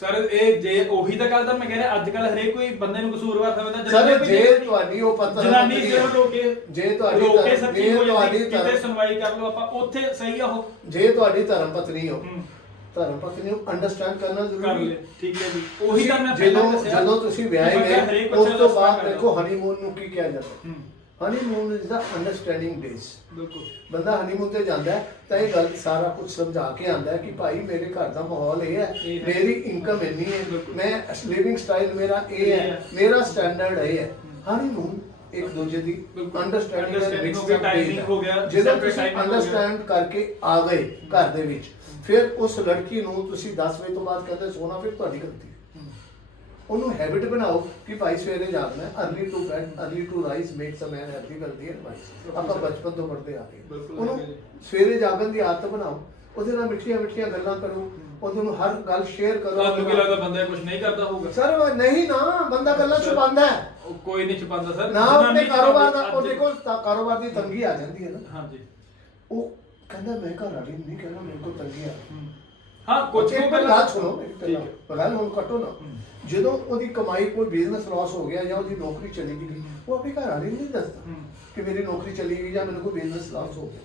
ਸਰ ਇਹ ਜੇ ਉਹੀ ਤਾਂ ਗੱਲ ਤਾਂ ਮੈਂ ਕਹਿ ਰਿਹਾ ਅੱਜ ਕੱਲ ਹਰੇਕ ਕੋਈ ਬੰਦੇ ਨੂੰ ਕਸੂਰਵਾਰ ਸਮਝਦਾ ਸਰ ਜੇ। ਤੁਹਾਡੀ ਉਹ ਪਤਾ ਜਨਾਨੀ ਸਿਰਫ ਲੋਕੇ ਜੇ ਤੁਹਾਡੀ ਲੋਕੇ ਧਰਮ- ਸੱਚੀ ਜੇ ਹੋ ਤੁਹਾਡੀ ਜਾਂਦੀ ਕਿਤੇ ਧਰਮ- ਸੁਣਵਾਈ ਕਰ ਲਓ ਆਪਾਂ ਉੱਥੇ ਸਹੀ ਆ ਉਹ ਜੇ ਤੁਹਾਡੀ ਧਰਮ ਪਤਨੀ ਹੋ ਹੂੰ। ਧਰਮ ਪਤਨੀ ਨੂੰ ਅੰਡਰਸਟੈਂਡ ਕਰਨਾ ਕਰ ਜ਼ਰੂਰੀ ਹੈ ਠੀਕ ਹੈ ਜੀ ਉਹੀ ਤਾਂ ਮੈਂ ਪਹਿਲਾਂ ਜਦੋਂ ਦੱਸਿਆ ਜਦੋਂ ਤੁਸੀਂ ਵਿਆਹੇ ਹਰੇਕ ਗਏ ਉਸ ਬੱਚੇ ਤੋਂ ਬਾਅਦ ਦੇਖੋ ਹਨੀਮੂਨ ਨੂੰ ਕੀ ਕਿਹਾ ਜਾਂਦਾ ਹੂੰ honeymoon is the understanding days ਬਿਲਕੁਲ ਬੰਦਾ ਹਨੀਮੂਨ ਤੇ ਜਾਂਦਾ ਹੈ ਤਾਂ ਇਹ ਗੱਲ ਸਾਰਾ ਕੁਝ ਸਮਝਾ ਕੇ ਆਂਦਾ ਹੈ ਕਿ ਭਾਈ ਮੇਰੇ ਘਰ ਦਾ ਮਾਹੌਲ ਇਹ ਹੈ ਇਹ ਹੈ। ਮੇਰੀ ਇਨਕਮ ਇੰਨੀ ਹੈ ਬਿਲਕੁਲ। ਮੈਂ ਲਿਵਿੰਗ ਸਟਾਈਲ ਮੇਰਾ ਇਹ ਇਹ ਹੈ ਹੈ। ਮੇਰਾ ਸਟੈਂਡਰਡ ਇਹ ਹੈ ਹਨੀਮੂਨ ਇੱਕ ਦੂਜੇ ਦੀ ਬਿਲਕੁਲ। ਅੰਡਰਸਟੈਂਡਿੰਗ Understanding ਹੋ ਗਿਆ, timing ਹੋ ਗਿਆ, ਜਦੋਂ separate ਤੁਸੀਂ timing ਹੋ ਗਿਆ। ਅੰਡਰਸਟੈਂਡ ਕਰਕੇ ਆ ਗਏ ਘਰ ਦੇ ਵਿੱਚ ਫਿਰ ਉਸ ਲੜਕੀ ਨੂੰ ਤੁਸੀਂ 10 ਵਜੇ ਤੋਂ ਬਾਅਦ ਕਹਿੰਦੇ ਸੋਣਾ ਫਿਰ ਤੁਹਾਡੀ ਗਲਤੀ ਹੈ। ਉਹਨੂੰ ਹੈਬਿਟ ਬਣਾਓ ਕਿ ਭਾਈ ਸਵੇਰੇ ਜਾਗਣਾ ਹੈ early to bed early to rise makes a man happy ਕਰਦੀ ਹੈ advice। ਆਪਾਂ ਬਚਪਨ ਤੋਂ ਪੜ੍ਹਦੇ ਆ ਰਹੇ ਬਿਲਕੁਲ ਉਹਨੂੰ। ਸਵੇਰੇ ਜਾਗਣ ਦੀ ਆਦਤ ਬਣਾਓ। ਉਹਦੇ ਨਾਲ ਮਿੱਠੀਆਂ ਮਿੱਠੀਆਂ ਗੱਲਾਂ ਕਰੋ। ਉਹਦੇ ਨੂੰ ਹਰ ਗੱਲ ਸ਼ੇਅਰ ਕਰੋ। ਤੁਹਾਨੂੰ ਕੀ ਲੱਗਦਾ ਬੰਦਾ ਕੁਝ ਨਹੀਂ ਕਰਦਾ ਹੋਊਗਾ? ਸਰ ਉਹ ਨਹੀਂ ਨਾ ਬੰਦਾ ਗੱਲਾਂ ਛੁਪਾਉਂਦਾ ਹੈ। ਕੋਈ ਨਹੀਂ ਛੁਪਾਉਂਦਾ ਸਰ। ਨਾ ਆਪਣੇ ਕਾਰੋਬਾਰ ਦਾ ਉਹ ਦੇਖੋ ਕਾਰੋਬਾਰ ਦੀ ਤੰਗੀ ਆ ਜਾਂਦੀ ਹੈ ਨਾ। ਹਾਂਜੀ। ਉਹ ਕਹਿੰਦਾ ਮੈਂ ਘਰ ਵਾਲੀ ਨੂੰ ਨਹੀਂ ਕਹਿਣਾ ਮੇਰੇ ਕੋਲ ਤੰਗੀ ਆ ਹੂੰ। ਕੁਝ ਇੱਕ ਮਿੰਟ ਗੱਲ ਸੁਣੋ ਮੇਰੀ ਪਹਿਲਾਂ ਗੱਲ ਹੁਣ ਕੱਟੋ ਨਾ। ਜਦੋਂ ਉਹਦੀ ਕਮਾਈ ਕੋਈ ਬਿਜ਼ਨਸ ਲਾਸ ਹੋ ਗਿਆ ਜਾਂ ਉਹਦੀ ਨੌਕਰੀ ਚਲੀ ਗਈ ਉਹ ਆਪਣੀ ਘਰ ਵਾਲੀ ਨੂੰ ਨਹੀਂ ਦੱਸਦਾ। ਕਿ ਮੇਰੀ ਨੌਕਰੀ ਚਲੀ ਗਈ ਜਾਂ ਮੈਨੂੰ ਕੋਈ ਬਿਜ਼ਨਸ ਲਾਸ ਹੋ ਗਿਆ।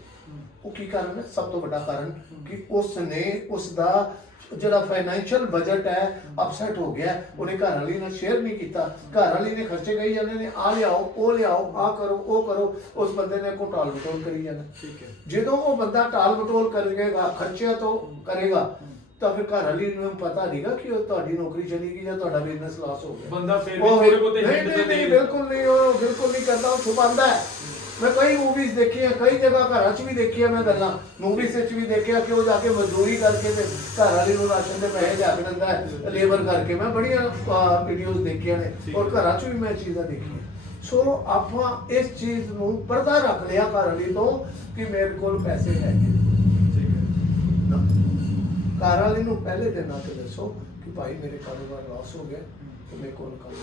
ਉਹ ਕੀ ਕਾਰਨ ਹੈ? ਸਭ ਤੋਂ ਵੱਡਾ ਕਾਰਨ ਕਿ ਉਸ ਨੇ ਉਸ ਦਾ ਜਿਹੜਾ ਫਾਈਨੈਂਸ਼ੀਅਲ ਬਜਟ ਹੈ ਅਪਸੈਟ ਹੋ ਗਿਆ। ਉਹਨੇ ਘਰ ਵਾਲੀ ਨਾਲ ਸ਼ੇਅਰ ਨਹੀਂ ਕੀਤਾ। ਘਰ ਵਾਲੀ ਨੇ ਖਰਚੇ ਗਈ ਜਾਂਦੇ ਨੇ ਆ ਲਿਆਓ ਉਹ ਲਿਆਓ ਆ ਕਰੋ ਉਹ ਕਰੋ। ਉਸ ਬੰਦੇ ਨੇ ਕੋ ਟਾਲ ਮਟੋਲ ਕਰੀ ਜਾਣਾ। ਠੀਕ ਹੈ। ਜਦੋਂ ਉਹ ਬੰਦਾ ਟਾਲ ਮਟੋਲ ਕਰੇਗਾ ਖਰਚਿਆਂ ਤੋਂ ਕਰੇਗਾ ਤਾਂ ਫਿਰ ਘਰ ਵਾਲੀ ਨੂੰ ਪਤਾ ਨਹੀਂਗਾ ਕਿ ਉਹ ਤੁਹਾਡੀ ਨੌਕਰੀ ਚਲੀ ਗਈ ਜਾਂ ਤੁਹਾਡਾ ਬਿਜ਼ਨਸ ਲਾਸ ਹੋ ਗਿਆ। ਬੰਦਾ ਫਿਰ ਵੀ ਥੋੜੇ ਨਹੀਂ। ਬਿਲਕੁਲ ਨਹੀਂ ਉਹ ਬਿਲਕੁਲ ਨਹੀਂ ਕਰਦਾ ਉਹ ਛੁਪਾਉਂਦਾ ਹੈ। ਮੈਂ ਕਈ ਮੂਵੀਜ਼ ਦੇਖੀਆਂ ਕਈ ਜਗ੍ਹਾ ਘਰਾਂ 'ਚ ਵੀ ਦੇਖੀਆਂ ਮੈਂ ਗੱਲਾਂ। ਮੂਵੀਜ਼ ਵਿੱਚ ਵੀ ਦੇਖਿਆ ਕਿ ਉਹ ਜਾ ਕੇ ਮਜ਼ਦੂਰੀ ਕਰਕੇ ਤੇ ਘਰ ਵਾਲੀ ਨੂੰ ਰਾਸ਼ਨ ਦੇ ਪੈਸੇ ਜਾ ਕੇ ਦਿੰਦਾ ਹੈ ਲੇਬਰ ਕਰਕੇ। ਮੈਂ ਬੜੀਆਂ ਵੀਡੀਓਜ਼ ਦੇਖੀਆਂ ਨੇ ਔਰ। ਘਰਾਂ 'ਚ ਵੀ ਮੈਂ ਚੀਜ਼ਾਂ ਦੇਖੀਆਂ। ਸੋ ਆਪਾਂ ਇਸ ਚੀਜ਼ ਨੂੰ ਪਰਦਾ ਰੱਖ ਲਿਆ ਘਰ ਵਾਲੀ ਤੋਂ ਕਿ ਮੇਰੇ ਕੋਲ ਪੈਸੇ ਹੈਗੇ ਘਰ ਵਾਲੀ ਨੂੰ। ਪਹਿਲੇ ਦਿਨ ਆ ਕੇ ਦੱਸੋ ਕਿ ਭਾਈ ਮੇਰੇ ਕਾਰੋਬਾਰ ਲਾਸ ਹੋ ਗਿਆ ਤੇ ਮੇਰੇ ਕੋਲ ਕੰਮ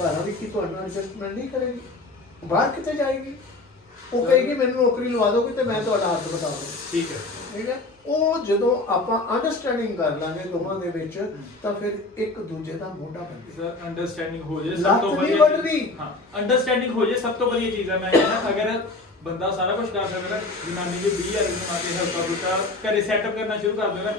ਘਰ ਵਾਲੀ ਕੀ ਤੁਹਾਡੇ ਐਡਜਸਟਮੈਂਟ ਨਹੀਂ ਕਰੇਗੀ? ਬਾਹਰ ਕਿੱਥੇ ਜਾਏਗੀ? ਉਹ ਕਹੇਗੀ ਮੈਨੂੰ ਨੌਕਰੀ ਲਵਾ ਦੋਗੇ ਤੇ ਮੈਂ ਤੁਹਾਡਾ ਹੱਥ ਬਤਾ ਦੂੰ ਠੀਕ ਹੈ। ਠੀਕ ਹੈ? ਉਹ ਜਦੋਂ ਆਪਾਂ ਅੰਡਰਸਟੈਂਡਿੰਗ ਕਰ ਲਾਂਗੇ ਦੋਵਾਂ ਦੇ ਵਿੱਚ ਤਾਂ ਫਿਰ ਇੱਕ ਦੂਜੇ ਦਾ ਮੋਢਾ ਬਣਦੇ ਸਰ ਅੰਡਰਸਟੈਂਡਿੰਗ ਹੋ ਜੇ ਸਭ ਲੱਤ ਤੋਂ ਨਹੀਂ ਵਧੀਆ। ਹਾਂ ਅੰਡਰਸਟੈਂਡਿੰਗ ਹੋ ਜੇ ਸਭ ਤੋਂ ਵਧੀਆ ਚੀਜ਼ ਹੈ। ਮੈਂ ਕਹਿੰਦਾ ਅਗਰ ਬੰਦਾ ਸਾਰਾ ਕੁਝ ਕਰ ਸਕਦਾ ਨਾ ਜਨਾਨੀ ਦੇ 20000 ਕਮਾ ਕੇ ਹਲਕਾ ਫੁਲਕਾ ਘਰੇ ਸੈਟਅਪ ਕਰਨਾ ਸ਼ੁਰੂ ਕਰ ਦੇਣਾ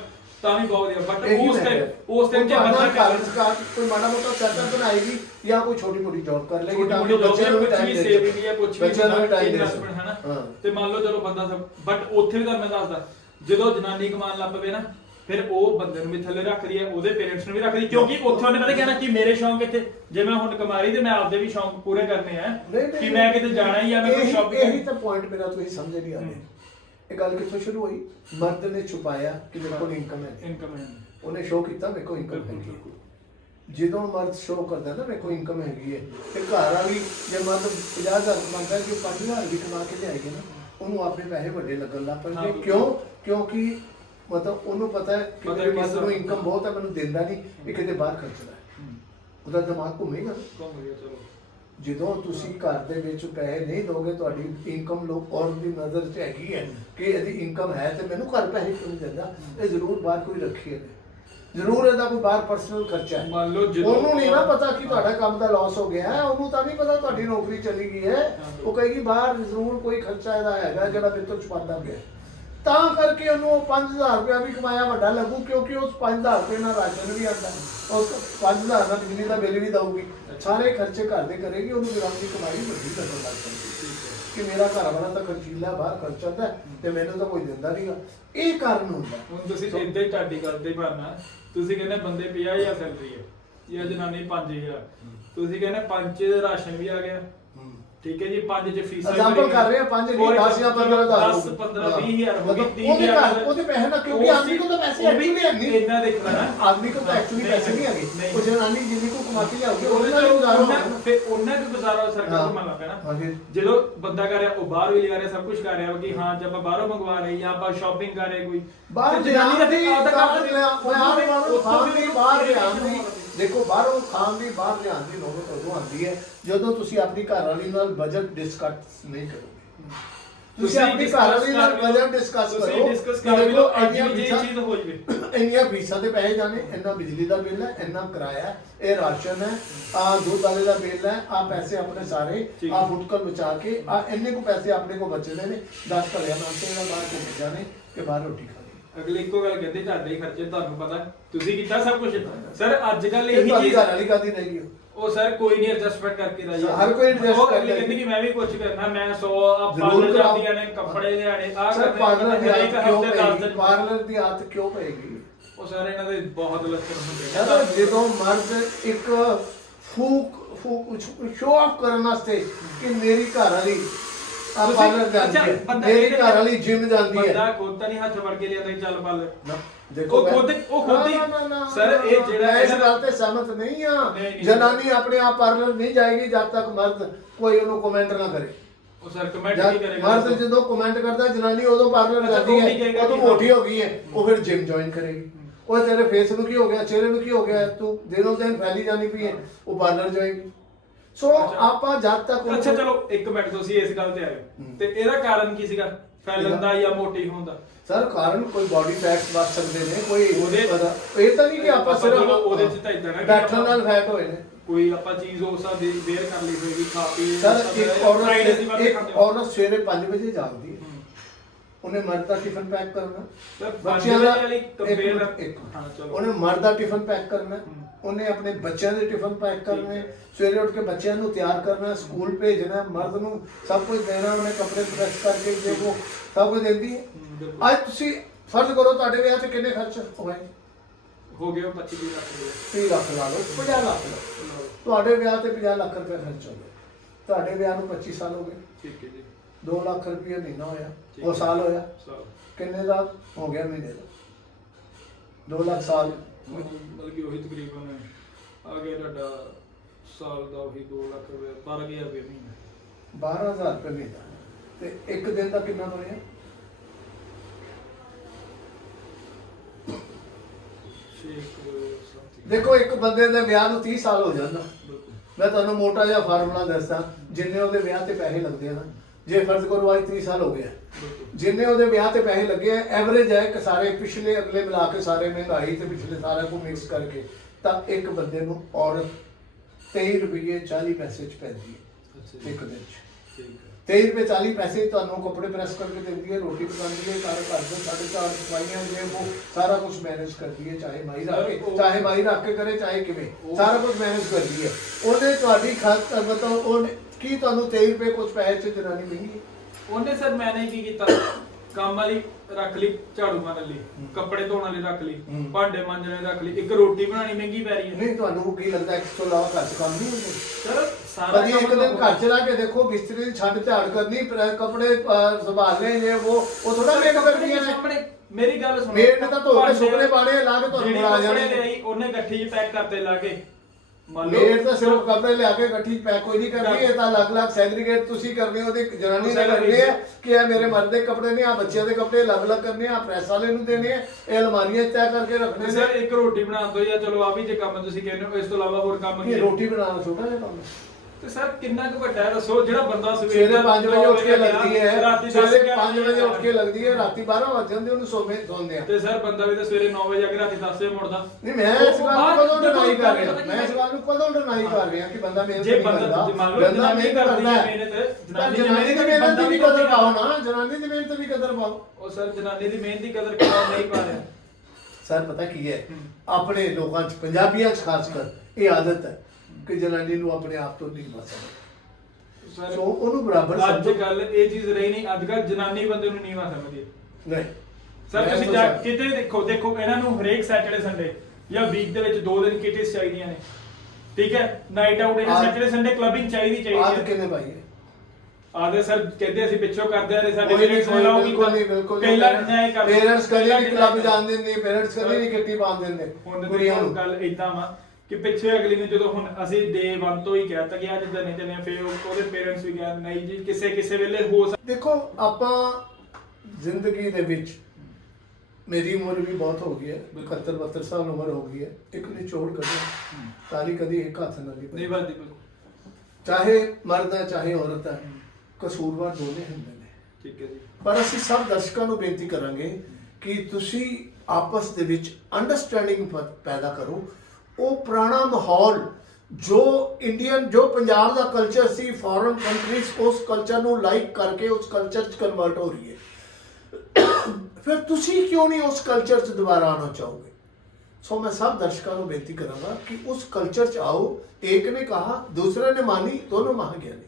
ਤਾਂ ਵੀ ਬਹੁਤ ਵਧੀਆ ਬਟ ਉਸ ਟਾਈਮ ਉਸ ਟਾਈਮ ਜੇ ਬੰਦਾ ਘਰ ਸਰਕਾਰ ਕੋਈ ਮਾੜਾ ਮੋਟਾ ਸੈਟਅਪ ਬਣਾਏਗੀ ਜਾਂ ਕੋਈ ਛੋਟੀ ਮੋਟੀ ਜੌਬ ਕਰ ਲੇਗੀ ਤਾਂ ਕਿ ਬੱਚਿਆਂ ਨੂੰ ਟਾਈਮ ਦੇ ਸੇਵਿੰਗ ਜਾਂ ਕੁਛ ਵੀ ਬੱਚਿਆਂ ਨੂੰ ਵੀ ਟਾਈਮ ਦੇ ਇਨਵੈਸਟਮੈਂਟ ਹੈ ਨਾ ਹਾਂ। ਤੇ ਮੰਨ ਲਓ ਚਲੋ ਬੰਦਾ ਸਭ ਬਟ ਉੱਥੇ ਵੀ ਤਾਂ ਮੈਂ ਦੱਸਦਾ ਜਦੋਂ ਜਨਾਨੀ ਕਮਾਉਣ ਲੱਗ ਪਵੇ ਨਾ ਫਿਰ ਉਹ ਬੰਦੇ ਨੂੰ ਵੀ ਥੱਲੇ ਰੱਖਦੀ ਹੈ ਉਹਦੇ ਪੇਰੈਂਟਸ ਨੂੰ ਵੀ ਰੱਖਦੀ ਕਿਉਂਕਿ ਉੱਥੇ ਉਹਨੇ ਪਤਾ ਕਹਿਣਾ ਕਿ ਮੇਰੇ ਸ਼ੌਂਕ ਇੱਥੇ ਜੇ ਮੈਂ ਹੁਣ ਕਮਾ ਰਹੀ ਤੇ ਮੈਂ ਆਪਦੇ ਵੀ ਸ਼ੌਂਕ ਪੂਰੇ ਕਰਨੇ ਆ। ਕਿ ਮੈਂ ਕਿਤੇ ਜਾਣਾ ਹੀ ਆ ਮੈਂ ਕੋਈ ਸ਼ਾਪਿੰਗ ਇਹੀ ਤਾਂ ਪੁਆਇੰਟ ਮੇਰਾ ਤੁਸੀਂ ਸਮਝ ਨਹੀਂ ਆ। ਰਹੇ ਇਹ ਗੱਲ ਕਿੱਥੋਂ ਸ਼ੁਰੂ ਹੋਈ? ਮਰਦ ਨੇ ਛੁਪਾਇਆ ਕਿ ਮੇਰੇ ਕੋਲ ਇਨਕਮ ਹੈ ਇਨਕਮ ਹੈ ਉਹਨੇ ਸ਼ੋਅ ਕੀਤਾ ਮੇਰੇ ਕੋਲ ਇਨਕਮ ਹੈ। ਜਦੋਂ ਮਰਦ ਸ਼ੋਅ ਕਰਦਾ ਨਾ ਮੇਰੇ ਕੋਲ ਇਨਕਮ ਹੈਗੀ ਹੈ। ਤੇ ਘਰ ਵਾਲੀ ਜੇ ਮਰਦ 50000 ਕਮਾਉਂਦਾ ਕਿ 5000 ਵੀ ਕਮਾ ਕੇ ਲਿਆਏਗਾ ਨਾ ਉਹਨੂੰ ਆਪਣੇ ਪੈਸੇ ਵੱਡੇ ਲੱਗਣ ਲੱਗ ਪੈਣਗੇ। ਕਿਉਂ? ਕਿਉਂਕਿ ਮਤਲਬ ਉਹਨੂੰ ਪਤਾ ਹੈ ਕਿ ਮੇਰੇ ਮਰਦ ਨੂੰ ਇਨਕਮ ਬਹੁਤ ਹੈ ਮੈਨੂੰ ਦਿੰਦਾ ਨਹੀਂ ਇਹ ਕਿਤੇ ਬਾਹਰ ਖਰਚਦਾ ਹੈ। ਉਹਦਾ ਦਿਮਾਗ ਘੁੰਮੇਗਾ ਗਿਆ ਚਲੋ। ਜਦੋਂ ਤੁਸੀਂ ਘਰ ਦੇ ਵਿੱਚ ਪੈਸੇ ਨਹੀਂ ਦੋਗੇ ਤੁਹਾਡੀ ਇਨਕਮ ਲੋਕ ਔਰ ਦੀ ਨਜ਼ਰ 'ਚ ਹੈਗੀ ਹੈ ਕਿ ਇਹਦੀ ਇਨਕਮ ਹੈ ਤੇ ਮੈਨੂੰ ਘਰ ਪੈਸੇ ਕਿਉਂ ਦਿੰਦਾ? ਇਹ ਜ਼ਰੂਰ ਬਾਹਰ ਕੋਈ ਰੱਖੀ ਹੈ। ਜ਼ਰੂਰ ਇਹਦਾ ਕੋਈ ਬਾਹਰ ਪਰਸਨਲ ਖਰਚਾ ਹੈ। ਮੰਨ ਲਓ ਜਦੋਂ ਉਹਨੂੰ ਨਹੀਂ ਨਾ ਪਤਾ ਕਿ ਤੁਹਾਡਾ ਕੰਮ ਦਾ ਲਾਸ ਹੋ ਗਿਆ ਹੈ ਉਹਨੂੰ ਤਾਂ ਨਹੀਂ ਪਤਾ ਤੁਹਾਡੀ ਨੌਕਰੀ ਚਲੀ ਗਈ ਹੈ। ਉਹ ਕਹੇਗੀ ਬਾਹਰ ਜ਼ਰੂਰ ਕੋਈ ਖਰਚਾ ਇਹਦਾ ਹੈਗਾ ਜਿਹੜਾ ਮੇਰੇ ਤੋਂ ਛੁਪਾਉਂਦਾ ਪਿਆ ਤਾਂ ਕਰਕੇ ਉਹਨੂੰ ਉਹ 5000 ਰੁਪਇਆ ਵੀ ਕਮਾਇਆ ਵੱਡਾ ਲੱਗੂ ਕਿਉਂਕਿ ਉਸ 5000 ਰੁਪਏ ਨਾਲ ਰਾਸ਼ਨ ਵੀ ਆਉਂਦਾ ਉਸ 5000 ਨਾਲ ਬਿਜਲੀ ਦਾ ਬਿੱਲ ਵੀ ਦਊਗੀ ਸਾਰੇ ਖਰਚੇ ਘਰ ਦੇ ਕਰੇਗੀ ਉਹਨੂੰ ਗ੍ਰਾਮ ਦੀ ਕਮਾਈ ਵੱਡੀ ਲੱਗਣ ਲੱਗ ਪੈਂਦੀ ਕਿ ਮੇਰਾ ਘਰ ਵਾਲਾ ਤਾਂ ਖਰਚੀਲਾ ਬਾਹਰ ਖਰਚਦਾ ਤੇ ਮੈਨੂੰ ਤਾਂ ਕੋਈ ਦਿੰਦਾ ਨਹੀਂਗਾ ਇਹ ਕਾਰਨ ਹੁੰਦਾ ਹੁਣ ਤੁਸੀਂ ਇੱਦਾਂ ਗੱਲ ਤੇ ਭਰਨਾ ਤੁਸੀਂ ਕਹਿੰਦੇ ਬੰਦੇ 50000 ਸੈਲਰੀ ਹੈ ਜਾਂ ਜਨਾਨੀ 5000 ਤੁਸੀਂ ਕਹਿੰਦੇ ਪੰਜ ਰਾਸ਼ਨ ਵੀ ਆ ਗਿਆ। ਠੀਕ ਹੈ ਜੀ ਪੰਜ 'ਚ ਫੀਸਾਂ ਐਗਜ਼ਾਮਪਲ ਕਰ ਰਹੇ ਆ 5 ਨਹੀਂ 10 ਜਾਂ 15 ਦਾ 10 15 20000 ਹੋ ਗਈ ਮਤਲਬ ਉਹਦੇ ਘਰ ਉਹਦੇ ਪੈਸੇ ਨਾ ਕਿਉਂਕਿ ਆਦਮੀ ਕੋਲ ਤਾਂ ਪੈਸੇ ਹੈ ਵੀ ਨਹੀਂ ਇੰਨਾ ਦੇਖਣਾ ਨਾ ਆਦਮੀ ਕੋਲ ਤਾਂ ਐਕਚੁਅਲੀ ਪੈਸੇ ਨਹੀਂ ਹੈਗੇ। ਉਹ ਜਨਾਨੀ ਜਿੰਨੀ ਕੋ ਕਮਾ ਕੇ ਲਿਆਉਗੀ ਉਹਦੇ ਨਾਲ ਹੀ ਗੁਜ਼ਾਰਾ ਫਿਰ ਉਹਨਾਂ ਵੀ ਗੁਜ਼ਾਰਾ ਸਰਕਾਰ ਹਾਂ। ਨੂੰ ਮੰਗਣਾ ਪੈਣਾ। ਹਾਂ। ਜਦੋਂ ਬੰਦਾ ਕਰ ਰਿਹਾ ਉਹ ਬਾਹਰ ਵੀ ਲਿਆ ਰਿਹਾ ਸਭ ਕੁਝ ਕਰ ਰਿਹਾ ਕਿ ਹਾਂ ਜੇ ਆਪਾਂ ਬਾਹਰੋਂ ਮੰਗਵਾ ਰਹੇ ਜਾਂ ਆਪਾਂ ਸ਼ਾਪਿੰਗ ਕਰ ਰਹੇ ਕੋਈ। ਬਾਹਰ ਜਨਾਨੀ ਦਾ ਦੀ ਫਿਰ ਆਪਦਾ ਕੰਮ ਲਿਆ ਖਾਣ ਵੀ ਦੀ ਬਾਹਰ ਦੀ ਦੇਖੋ ਬਾਹਰੋਂ ਖਾਣ ਦੀ ਬਾਹਰ ਲਿਆਉਣ ਦੀ ਨੌਬਤ ਉਦੋਂ ਆਉਂਦੀ ਹੈ ਜਦੋਂ ਤੁਸੀਂ ਆਪਣੀ ਘਰ ਵਾਲੀ ਨਾਲ ਬਜਟ ਡਿਸਕਸ ਨਹੀਂ ਕਰੋਗੇ। ਤੁਸੀਂ ਆਪਣੀ ਘਰ ਵਾਲੀ ਨਾਲ ਬਜਟ ਡਿਸਕਸ ਕਰੋ। ਤੁਸੀਂ ਡਿਸਕਸ ਕਰ ਲਓ ਇੰਨੀਆਂ ਜੇ ਚੀਜ਼ ਹੋ ਜਵੇ। ਇੰਨੀਆਂ ਫੀਸਾਂ ਦੇ ਪੈਸੇ ਜਾਣੇ ਇੰਨਾ ਬਿਜਲੀ ਦਾ ਬਿੱਲ ਹੈ ਇੰਨਾ ਕਿਰਾਇਆ ਇਹ ਰਾਸ਼ਨ ਹੈ ਆ ਦੁੱਧ ਵਾਲੇ ਦਾ ਬਿੱਲ ਹੈ ਆ ਪੈਸੇ ਆਪਣੇ ਸਾਰੇ ਆ। ਫੁਟਕਲ ਬਚਾ ਕੇ ਆ ਇੰਨੇ ਕੋ ਪੈਸੇ ਆਪਣੇ ਕੋ ਬਚਦੇ ਨੇ 10 ਭਲਿਆ ਨਾਲ ਤੇ ਇਹਨਾਂ ਬਾਹਰ ਕੋ ਜਾਣੇ ਕਿ ਬਾਹਰ ਰੋਟੀ ਅਗਲੇ ਇੱਕੋ ਗੱਲ ਕਹਿੰਦੇ ਤੁਹਾਡੇ ਹੀ ਖਰਚੇ ਤੁਹਾਨੂੰ ਪਤਾ ਤੁਸੀਂ ਕੀਤਾ ਸਭ ਕੁਝ ਸਰ ਅੱਜ ਕੱਲ ਇਹ ਚੀਜ਼ ਵਾਲੀ ਕਾਦੀ ਰਹੀ ਹੈ। ਉਹ ਸਰ ਕੋਈ ਨਹੀਂ ਐਡਜਸਟਮੈਂਟ ਕਰਕੇ ਰਾਜੀ ਹਰ ਕੋਈ ਉਹ ਕਰ। ਕਹਿੰਦੇ ਕਿ ਮੈਂ ਵੀ ਕੁਝ ਕਰਨਾ ਮੈਂ 100 ਆ ਪਾਰਲਰ। ਜਾਂਦੀਆਂ ਨੇ ਕੱਪੜੇ ਲਿਆਣੇ ਆ ਸਰ ਪਾਰਲਰ ਦੀ ਆਦਤ ਕਿਉਂ ਪਏਗੀ? ਪਾਰਲਰ ਦੀ ਆਦਤ ਕਿਉਂ ਪਏਗੀ? ਉਹ ਸਾਰੇ ਇਹਨਾਂ ਦੇ ਬਹੁਤ ਲੱਛਣ ਹੁੰਦੇ ਕਹਿੰਦਾ ਜਦੋਂ ਮਰਦ ਇੱਕ ਫੂਕ ਫੂਕ ਸ਼ੋ ਆਫ ਕਰਨ ਵਾਸਤੇ ਕਿ ਮੇਰੀ ਘਰ ਵਾਲੀ ਆ ਪਾਰਲਰ ਜਾਂਦੀ ਹੈ। ਬੰਦਾ ਮੇਰੀ ਘਰ ਵਾਲੀ ਜਿਮ ਜਾਂਦੀ ਬੰਦਾ ਹੈ ਖੁਦ ਤਾਂ ਨਹੀਂ ਹੱਥ ਫੜ ਕੇ ਲਿਆਂਦਾ ਕਿ ਚੱਲ ਪਾਰਲਰ ਨਾ, ਉਹ ਖੁਦ- ਉਹ ਖੁਦ ਹੀ- ਸਰ, ਇਹ ਜਿਹੜਾ ਇਸ ਗੱਲ ਤੇ ਸਹਿਮਤ ਨਹੀਂ ਆ। ਜਨਾਨੀ ਆਪਣੇ ਆਪ ਪਾਰਲਰ ਨਹੀਂ ਜਾਏਗੀ ਜਦ ਤੱਕ ਮਰਦ ਕੋਈ ਉਹਨੂੰ ਕਮੈਂਟ ਨਾ ਕਰੇ। ਉਹ ਸਰ ਕਮੈਂਟ ਨਹੀਂ ਕਰੇਗਾ। ਮਰਦ ਜਦੋਂ ਕਮੈਂਟ ਕਰਦਾ ਜਨਾਨੀ ਉਦੋਂ ਪਾਰਲਰ ਜਾਂਦੀ ਹੈ। ਕਹੇਗਾ ਉਹ ਤਾਂ ਕਿ ਮੋਟੀ ਹੋ। ਗਈ ਹੈ। ਉਹ ਫਿਰ ਜਿਮ ਜੁਆਇਨ ਕਰੇਗੀ। ਉਹ ਤੇਰੇ ਫੇਸ ਨੂੰ ਕੀ ਹੋ ਗਿਆ? ਚਿਹਰੇ ਨੂੰ ਕੀ ਹੋ ਗਿਆ? ਤੂੰ ਦਿਨੋਂ ਦਿਨ ਫੈਲੀ ਜਾਂਦੀ ਪਈ ਹੈ। ਉਹ ਪਾਰਲਰ ਜਾਏਗੀ। ਸੋ। ਆਪਾਂ ਜਦ ਤੱਕ ਅੱਛਾ ਚਲੋ ਇੱਕ ਮਿੰਟ ਤੁਸੀਂ ਇਸ ਗੱਲ ਤੇ ਹੂੰ। ਤੇ ਇਹਦਾ ਕਾਰਨ ਕੀ ਸੀਗਾ ਫੈਲਣ ਦਾ ਜਾਂ ਮੋਟੀ ਹੋਣ ਦਾ ਸਰ ਕਾਰਨ ਕੋਈ ਬਾਡੀ ਫੈਟਸ ਵੱਧ ਸਕਦੇ ਨੇ ਕੋਈ ਉਹਦੇ- ਪਤਾ- ਇਹ ਤਾਂ ਨਹੀਂ ਕਿ ਆਪਾਂ ਆਪਾਂ ਸਿਰਫ ਚਲੋ ਉਹਦੇ 'ਚ ਤਾਂ ਏਦਾਂ ਨਾ ਕਿ ਬੈਠਣ ਨਾਲ ਫੈਟ ਹੋਏ ਨੇ ਕੋਈ ਆਪਾਂ ਚੀਜ਼ ਉਸ ਹਿਸਾਬ ਦੀ ਵੇਅਰ ਕਰ ਲਈ ਹੋਏਗੀ ਖਾ ਪੀ ਸਰ ਇੱਕ ਦੀ ਔਰਤ ਇੱਕ। ਔਰਤ ਸਵੇਰੇ 5 ਵਜੇ ਜਾਗਦੀ ਹੈ। ਉਹਨੇ ਮਰਦ ਦਾ ਟਿਫਨ ਪੈਕ ਕਰਨਾ ਸਰ, ਬੱਚਿਆਂ ਦਾ ਵਜੇ ਵਾਲੀ ਇੱਕ compare- ਮਿੰਟ, ਇੱਕ ਮਿੰਟ। ਹਾਂ, ਚਲੋ। ਉਹਨੇ ਮਰਦ ਦਾ ਟਿਫਨ ਪੈਕ ਕਰਨਾ ਹੂੰ। ਉਹਨੇ ਆਪਣੇ ਬੱਚਿਆਂ ਦੇ ਟਿਫਨ ਪੈਕ ਕਰਨੇ ਸਵੇਰੇ ਉੱਠ ਕੇ ਬੱਚਿਆਂ ਨੂੰ ਤਿਆਰ ਕਰਨਾ ਸਕੂਲ ਭੇਜਣਾ ਮਰਦ ਨੂੰ ਸਭ ਕੁਝ ਦੇਣਾ ਉਹਨੇ ਕੱਪੜੇ ਪ੍ਰੈਸ ਕਰਕੇ ਜੇ ਉਹ ਸਭ ਕੁਝ ਦਿੰਦੀ ਹੈ। ਅੱਜ ਤੁਸੀਂ ਫਰਜ਼ ਕਰੋ ਤੁਹਾਡੇ ਵਿਆਹ ਤੇ ਕਿੰਨੇ ਖਰਚ ਹੋਏ ਹੋ ਗਿਆ 25 ਲੱਖ ਰੁਪਏ। 30 ਲੱਖ ਲਾ ਲਓ 50 ਲੱਖ ਲਾ ਲਓ। ਤੁਹਾਡੇ ਵਿਆਹ ਤੇ 50 ਲੱਖ ਰੁਪਏ ਖਰਚ ਹੋ ਗਏ। ਤੁਹਾਡੇ ਵਿਆਹ ਨੂੰ 25 ਸਾਲ ਹੋ ਗਏ। ਠੀਕ ਹੈ ਜੀ। 2 ਲੱਖ ਰੁਪਏ ਮਹੀਨਾ ਹੋਇਆ। ਉਹ। ਸਾਲ ਹੋਇਆ। ਸਾਲ। ਕਿੰਨੇ ਦਾ? ਹੋ ਗਿਆ ਮਹੀਨੇ ਦਾ। 2 ਲੱਖ ਸਾਲ। ਮਤਲਬ ਕਿ ਉਹੀ ਤਕਰੀਬਨ ਆ ਗਿਆ ਤੁਹਾਡਾ ਸਾਲ ਦਾ ਉਹੀ 2 ਲੱਖ ਰੁਪਏ 12000 ਰੁਪਏ ਮਹੀਨਾ। 12000 ਰੁਪਏ ਮਹੀਨਾ। ਤੇ ਇੱਕ ਦਿਨ ਦਾ ਕਿੰਨਾ ਬਣਿਆ? ਛੇ ਕੁ something। ਦੇਖੋ ਇੱਕ ਬੰਦੇ ਦੇ ਵਿਆਹ ਨੂੰ 30 ਸਾਲ ਹੋ ਜਾਂਦਾ ਮੈਂ ਤੁਹਾਨੂੰ ਮੋਟਾ ਜਿਹਾ ਫਾਰਮੂਲਾ ਦੱਸਦਾ ਜਿੰਨੇ ਉਹਦੇ ਵਿਆਹ ਤੇ ਪੈਸੇ ਲੱਗਦੇ ਆ ਨਾ ਜੇ ਫਰਜ਼ ਕਰੋ ਅੱਜ 30 ਸਾਲ ਹੋ ਬਿਲਕੁਲ ਜਿੰਨੇ ਉਹਦੇ ਵਿਆਹ ਤੇ ਪੈਸੇ ਲੱਗੇ ਆ ਐਵਰੇਜ ਹੈ ਕਿ ਸਾਰੇ ਪਿਛਲੇ ਅਗਲੇ ਮਿਲਾ ਕੇ ਸਾਰੇ ਮਹਿੰਗਾਈ ਤੇ ਪਿਛਲੇ ਸਾਰਿਆਂ ਨੂੰ ਮਿਕਸ ਕਰਕੇ ਤਾਂ ਇੱਕ ਬੰਦੇ ਨੂੰ ਔਰਤ 23 ਰੁਪਏ 40 ਪੈਸੇ ਚ ਪੈਂਦੀ ਹੈ ਇੱਕ ਦਿਨ ਚ। ਠੀਕ ਹੈ। 23 ਰੁਪਏ 40 ਪੈਸੇ ਤੁਹਾਨੂੰ ਕੱਪੜੇ ਪ੍ਰੈਸ ਕਰਕੇ ਦਿੰਦੀ ਹੈ ਰੋਟੀ ਪਕਾਉਂਦੀ ਹੈ ਸਾਰੇ ਘਰ ਦੇ ਸਾਡੇ ਚਾਰ ਸਫਾਈਆਂ ਜੇ ਉਹ ਸਾਰਾ ਕੁਝ ਮੈਨੇਜ ਕਰਦੀ ਹੈ ਚਾਹੇ ਮਾਈ ਰੱਖ ਕੇ ਸਰ, ਉਹ- ਚਾਹੇ ਮਾਈ ਰੱਖ ਕੇ ਕਰੇ ਚਾਹੇ ਕਿਵੇਂ ਉਹ- ਸਾਰਾ ਕੁਝ ਮੈਨੇਜ ਕਰਦੀ ਹੈ। ਉਹਨੇ ਤੁਹਾਡੀ ਖਾਤ ਮਤਲਬ ਉਹਨੇ ਕੀ ਤੁਹਾਨੂੰ 23 ਰੁਪਏ ਕੁਝ ਪੈਸੇ ਚ ਜਨਾਨੀ ਮਹਿੰਗੀ? ਉਹਨੇ ਸਰ ਮੈਨੇ ਕੀ ਕੀਤਾ। ਕੰਮ ਵਾਲੀ ਰੱਖ ਲਈ ਝਾੜੂ ਮਾਰਨ ਲਈ। ਕੱਪੜੇ ਧੋਣ ਵਾਲੀ ਰੱਖ ਲਈ ਹੂੰ। ਭਾਂਡੇ ਮਾਂਜਣ ਵਾਲੀ ਰੱਖ ਲਈ। ਇੱਕ ਰੋਟੀ ਬਣਾਉਣੀ ਮਹਿੰਗੀ ਪੈ ਰਹੀ ਹੈ। ਨਹੀਂ ਤੁਹਾਨੂੰ ਕੀ ਲੱਗਦਾ ਇਸ ਤੋਂ ਇਲਾਵਾ ਘਰ 'ਚ ਕੰਮ ਨਹੀਂ ਹੁੰਦੇ ਸਰ ਸਾਰਾ ਕਦੀ ਕੰਮ ਇੱਕ ਦਿਨ ਘਰ ਚ ਲਾ ਕੇ ਦੇਖੋ ਬਿਸਤਰੇ ਦੀ ਛੱਡ ਝਾੜ ਕਰਨੀ ਪ੍ਰੈ- ਕੱਪੜੇ ਅਹ, ਸੰਭਾਲਨੇ ਜੇ ਉਹ ਉਹ ਥੋੜਾ ਮੇਕ ਕਰਦੀਆਂ ਨੇ। ਸਾਹਮਣੇ ਮੇਰੀ ਗੱਲ ਸੁਣੋ। ਮੇਡ ਨੇ ਤਾਂ ਧੋ ਕੇ ਭਾਂਡੇ- ਪਾਣੇ ਲਾ ਕੇ ਤੁਹਾਨੂੰ ਜਿਹੜੀ ਬੁਲਾ ਕੱਪੜੇ ਜਾਣੇ ਲਈ ਉਹਨੇ ਗੱਠੀ 'ਚ ਪੈਕ ਕਰਦੇ ਲਾ ਕੇ। ਮੰਨ ਲਓ ਮੇਡ ਤਾਂ ਸਿਰਫ ਕੱਪੜੇ ਲਿਆ ਕੇ 'ਚ ਪੈਕ ਕੋਈ ਨਹੀਂ ਕਰਦੀ ਇਹ ਤਾਂ ਅਲੱਗ-ਅਲੱਗ ਸੈਗਰੀਗੇਟ ਤੁਸੀਂ ਕਰਨੇ ਉਹਦੇ ਜਨਾਨੀ ਨੇ ਕਰਨੇ ਆ ਕਿ ਇਹ ਮੇਰੇ ਮਰਦ ਦੇ ਕੱਪੜੇ ਨੇ ਆ ਬੱਚਿਆਂ ਦੇ ਕੱਪੜੇ ਅਲੱਗ-ਅਲੱਗ ਕਰਨੇ ਆ ਪ੍ਰੈਸ ਵਾਲੇ ਨੂੰ ਦੇਣੇ ਆ ਇਹ ਅਲਮਾਰੀਆਂ 'ਚ ਤੈਅ ਕਰਕੇ ਰੱਖਣੇ ਨੇ। ਸਰ ਇੱਕ ਰੋਟੀ ਬਣਾਉਣ ਤੋਂ ਜਾਂ ਚਲੋ ਆ ਵੀ ਜੇ ਕੰਮ ਤੁਸੀਂ ਕਹਿੰਦੇ ਹੋ ਇਸ ਤੋਂ ਇਲਾਵਾ ਹੋਰ ਕੰਮ ਕੀ ਹੈ? ਰੋਟੀ ਬਣਾਉਣਾ ਛੋਟਾ ਜਿਹਾ ਕੰਮ ਹੈ। ਤੇ ਸਰ ਕਿੰਨਾ ਕੁ ਵੱਡਾ ਹੈ? ਦੱਸੋ ਜਿਹੜਾ ਬੰਦਾ ਸਵੇਰੇ ਦਾ 5 ਵਜੇ ਉੱਠ ਕੇ ਲੱਗਦੀ ਹੈ ਰਾਤੀ ਸਵੇਰੇ 10 5 ਵਜੇ ਉੱਠ ਕੇ ਲੱਗਦੀ ਹੈ ਰਾਤੀ 12 ਵਜੇ ਜਾਂਦੇ ਉਹਨੂੰ ਸੋਵੇਂ ਸੌਂਦੇ ਆ। ਤੇ ਸਰ ਬੰਦਾ ਵੀ ਤਾਂ ਸਵੇਰੇ 9 ਵਜੇ ਆ ਕੇ ਰਾਤੀ 10 ਵਜੇ ਮੁੜਦਾ। ਨਹੀਂ ਮੈਂ ਇਸ ਗੱਲ ਨੂੰ ਕਦੋਂ ਡਿਨਾਈ ਕਰ ਰਿਹਾ। ਮੈਂ ਇਸ ਗੱਲ ਨੂੰ ਕਦੋਂ ਡਿਨਾਈ ਕਰ ਰਿਹਾ ਕਿ ਬੰਦਾ ਮਿਹਨਤ ਨਹੀਂ ਕਰਦਾ। ਬੰਦਾ ਮਿਹਨਤ ਕਰਦੀ ਮਿਹਨਤ, ਜਨਾਨੀ ਦੀ ਮਿਹਨਤ ਦੀ ਕਦਰ ਪਾਓ ਨਾ ਜਨਾਨੀ ਦੀ ਮਿਹਨਤ ਦੀ ਵੀ ਕਦਰ ਪਾਓ। ਉਹ ਸਰ ਜਨਾਨੀ ਦੀ ਮਿਹਨਤ ਦੀ ਕਦਰ ਕਿਉਂ ਨਹੀਂ ਪਾ ਰਿਹਾ? ਸਰ ਪਤਾ ਕੀ ਹੂੰ। ਆਪਣੇ ਲੋਕਾਂ ਚ ਪੰਜਾਬੀਆਂ ਚ ਖਾਸ ਕਰ ਇਹ ਆਦਤ ਹੈ। ਕਿ ਜਨਾਨੀ ਨੂੰ ਆਪਣੇ ਆਪ ਤੋਂ ਨਹੀਂ ਬਚਣਾ ਸਰ ਸੋ ਉਹਨੂੰ ਬਰਾਬਰ ਅੱਜ ਕੱਲ ਇਹ ਚੀਜ਼ ਰਹੀ ਨਹੀਂ ਅੱਜ ਕੱਲ ਜਨਾਨੀ ਬੰਦੇ ਨੂੰ ਨੀਵਾ ਸਮਝਦੀ। ਨਹੀਂ ਸਰ ਤੁਸੀਂ ਜਾ। ਕਿਤੇ ਦੇਖੋ ਦੇਖੋ ਇਹਨਾਂ ਨੂੰ ਹਰੇਕ ਸੈਟਰਡੇ ਸੰਡੇ ਜਾਂ ਵੀਕ ਦੇ ਵਿੱਚ ਦੋ ਦਿਨ ਕਿਟਿਸ ਚਾਹੀਦੀਆਂ ਨੇ ਠੀਕ ਹੈ ਨਾਈਟ ਆਊਟ ਇਹਨਾਂ ਸੈਟਰਡੇ ਸੰਡੇ ਕਲੱਬਿੰਗ ਚਾਹੀਦੀ ਆਦਤ ਚਾਹੀਦੀ ਹੈ ਕਿਨੇ ਪਾਈ ਹੈ ਆਦੇ ਸਰ ਕਹਿੰਦੇ ਅਸੀਂ ਪਿੱਛੋਂ ਕਰਦੇ ਆ ਸਾਡੇ ਨਹੀਂ parents ਨੇ allow ਬਿਲਕੁਲ। ਨਹੀਂ ਬਿਲਕੁਲ ਪਹਿਲਾਂ ਨਿਆਂ ਕਰ ਪੇਰੈਂਟਸ ਕਦੇ ਨਹੀਂ ਕਲੱਬ। ਜਾਂਦੇ ਨੇ ਪੇਰੈਂਟਸ ਕਦੇ ਨਹੀਂ ਕਿੱਟੀ ਪਾਉਂਦੇ ਨੇ ਹੁਣ ਕੁੜੀਆਂ ਨੂੰ ਗੱਲ ਇਦਾਂ ਵਾ ਕਿ ਪਿੱਛੇ ਅਗਲੀ ਨੇ ਜਦੋਂ ਹੁਣ ਅਸੀਂ ਡੇ 1 ਤੋਂ ਹੀ ਕਹਿਤਾ ਕਿ ਅੱਜ ਦਿਨੇ ਫਿਰ ਉਹ- ਉਹਦੇ ਪੇਰੈਂਟਸ ਵੀ ਕਹਿ ਨਹੀਂ ਜੀ ਕਿਸੇ ਕਿਸੇ ਵੇਲੇ ਹੋ ਸਕਦਾ ਦੇਖੋ ਆਪਾਂ ਜ਼ਿੰਦਗੀ ਦੇ ਵਿੱਚ ਮੇਰੀ ਉਮਰ ਵੀ ਬਹੁਤ ਹੋ ਗਈ ਹੈ 71 72 ਸਾਲ ਉਮਰ ਹੋ ਗਈ ਹੈ ਇੱਕ ਨਿਚੋੜ ਕਦੇ ਤਾਲੀ ਕਦੀ ਇੱਕ ਹੱਥ ਨਾਲ ਨਹੀਂ ਨਹੀਂ ਪਈ। ਬਾਦੀ ਚਾਹੇ ਮਰਦ ਹੈ ਚਾਹੇ ਔਰਤ ਹੈ ਕਸੂਰਵਾਰ ਦੋਨੇ ਹੁੰਦੇ ਨੇ। ਠੀਕ ਹੈ ਜੀ। ਪਰ ਅਸੀਂ ਸਭ ਦਰਸ਼ਕਾਂ ਨੂੰ ਬੇਨਤੀ ਕਰਾਂਗੇ ਕਿ ਤੁਸੀਂ ਆਪਸ ਦੇ ਵਿੱਚ ਅੰਡਰਸਟੈਂਡਿੰਗ ਪੈਦਾ ਕਰੋ ਉਹ ਪੁਰਾਣਾ ਮਾਹੌਲ, ਜੋ ਇੰਡੀਅਨ ਜੋ ਪੰਜਾਬ ਦਾ ਕਲਚਰ ਸੀ ਫੋਰਨ ਕੰਟਰੀਜ਼ ਉਸ ਕਲਚਰ ਨੂੰ ਲਾਈਕ ਕਰਕੇ ਉਸ ਕਲਚਰ 'ਚ ਕਨਵਰਟ ਹੋ ਰਹੀ ਹੈ। ਫਿਰ ਤੁਸੀਂ ਕਿਉਂ ਨਹੀਂ ਉਸ ਕਲਚਰ 'ਚ ਦੁਬਾਰਾ ਆਉਣਾ ਚਾਹੋਗੇ? ਸੋ ਮੈਂ ਸਭ ਦਰਸ਼ਕਾਂ ਨੂੰ ਬੇਨਤੀ ਕਰਾਂਗਾ ਕਿ ਉਸ ਕਲਚਰ 'ਚ ਆਓ। ਇੱਕ ਨੇ ਕਹਾ, ਦੂਸਰੇ ਨੇ ਮਾਨੀ, ਦੋਨੋਂ ਮਹਾਂ ਗਿਆਨੀ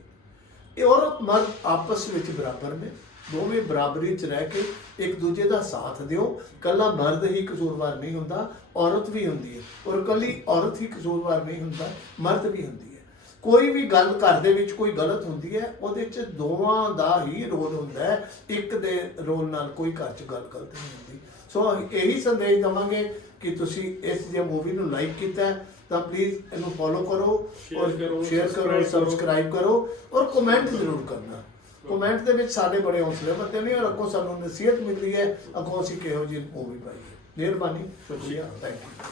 ਇਹ ਔਰਤ ਮਰਦ ਆਪਸ ਵਿੱਚ ਬਰਾਬਰ ਨੇ। ਦੋਵੇਂ ਬਰਾਬਰੀ 'ਚ ਰਹਿ ਕੇ ਇੱਕ ਦੂਜੇ ਦਾ ਸਾਥ ਦਿਓ। ਕੱਲਾ ਮਰਦ ਹੀ ਕਸੂਰਵਾਰ ਨਹੀਂ ਹੁੰਦਾ ਔਰਤ ਵੀ ਹੁੰਦੀ ਹੈ। ਔਰ ਕੱਲੀ ਔਰਤ ਹੀ ਕਸੂਰਵਾਰ ਨਹੀਂ ਹੁੰਦਾ ਮਰਦ ਵੀ ਹੁੰਦੀ ਹੈ। ਕੋਈ ਵੀ ਗੱਲ ਘਰ ਦੇ ਵਿੱਚ ਕੋਈ ਗਲਤ ਹੁੰਦੀ ਹੈ ਉਹਦੇ 'ਚ ਦੋਵਾਂ ਦਾ ਹੀ ਰੋਲ ਹੁੰਦਾ ਹੈ। ਇੱਕ ਦੇ ਰੋਲ ਨਾਲ ਕੋਈ ਘਰ 'ਚ ਗੱਲ ਗਲਤ ਨਹੀਂ ਹੁੰਦੀ। ਸੋ ਇਹੀ ਸੰਦੇਸ਼ ਦਵਾਂਗੇ ਕਿ ਤੁਸੀਂ ਇਸ ਜੇ ਮੂਵੀ ਨੂੰ ਲਾਈਕ ਕੀਤਾ ਤਾਂ ਪਲੀਜ਼ ਇਹਨੂੰ ਫੋਲੋ ਕਰੋ ਔਰ ਸ਼ੇਅਰ ਕਰੋ। ਸਬਸਕ੍ਰਾਈਬ ਕਰੋ। ਔਰ ਕਮੈਂਟ ਜ਼ਰੂਰ ਕਰਨਾ। ਕਮੈਂਟ ਦੇ ਵਿੱਚ ਸਾਡੇ ਬੜੇ ਹੌਸਲੇ ਬੱਤੇ ਨੇ ਔਰ ਅੱਗੋਂ ਸਾਨੂੰ ਨਸੀਹਤ ਮਿਲ ਹੈ, ਅੱਗੋਂ ਅਸੀਂ ਕਿਹੋ ਜਿਹੀ ਮੂਵੀ ਪਾਈਏ ਮਿਹਰਬਾਨੀ, ਸ਼ੁਕਰੀਆ ਥੈਂਕ ਯੂ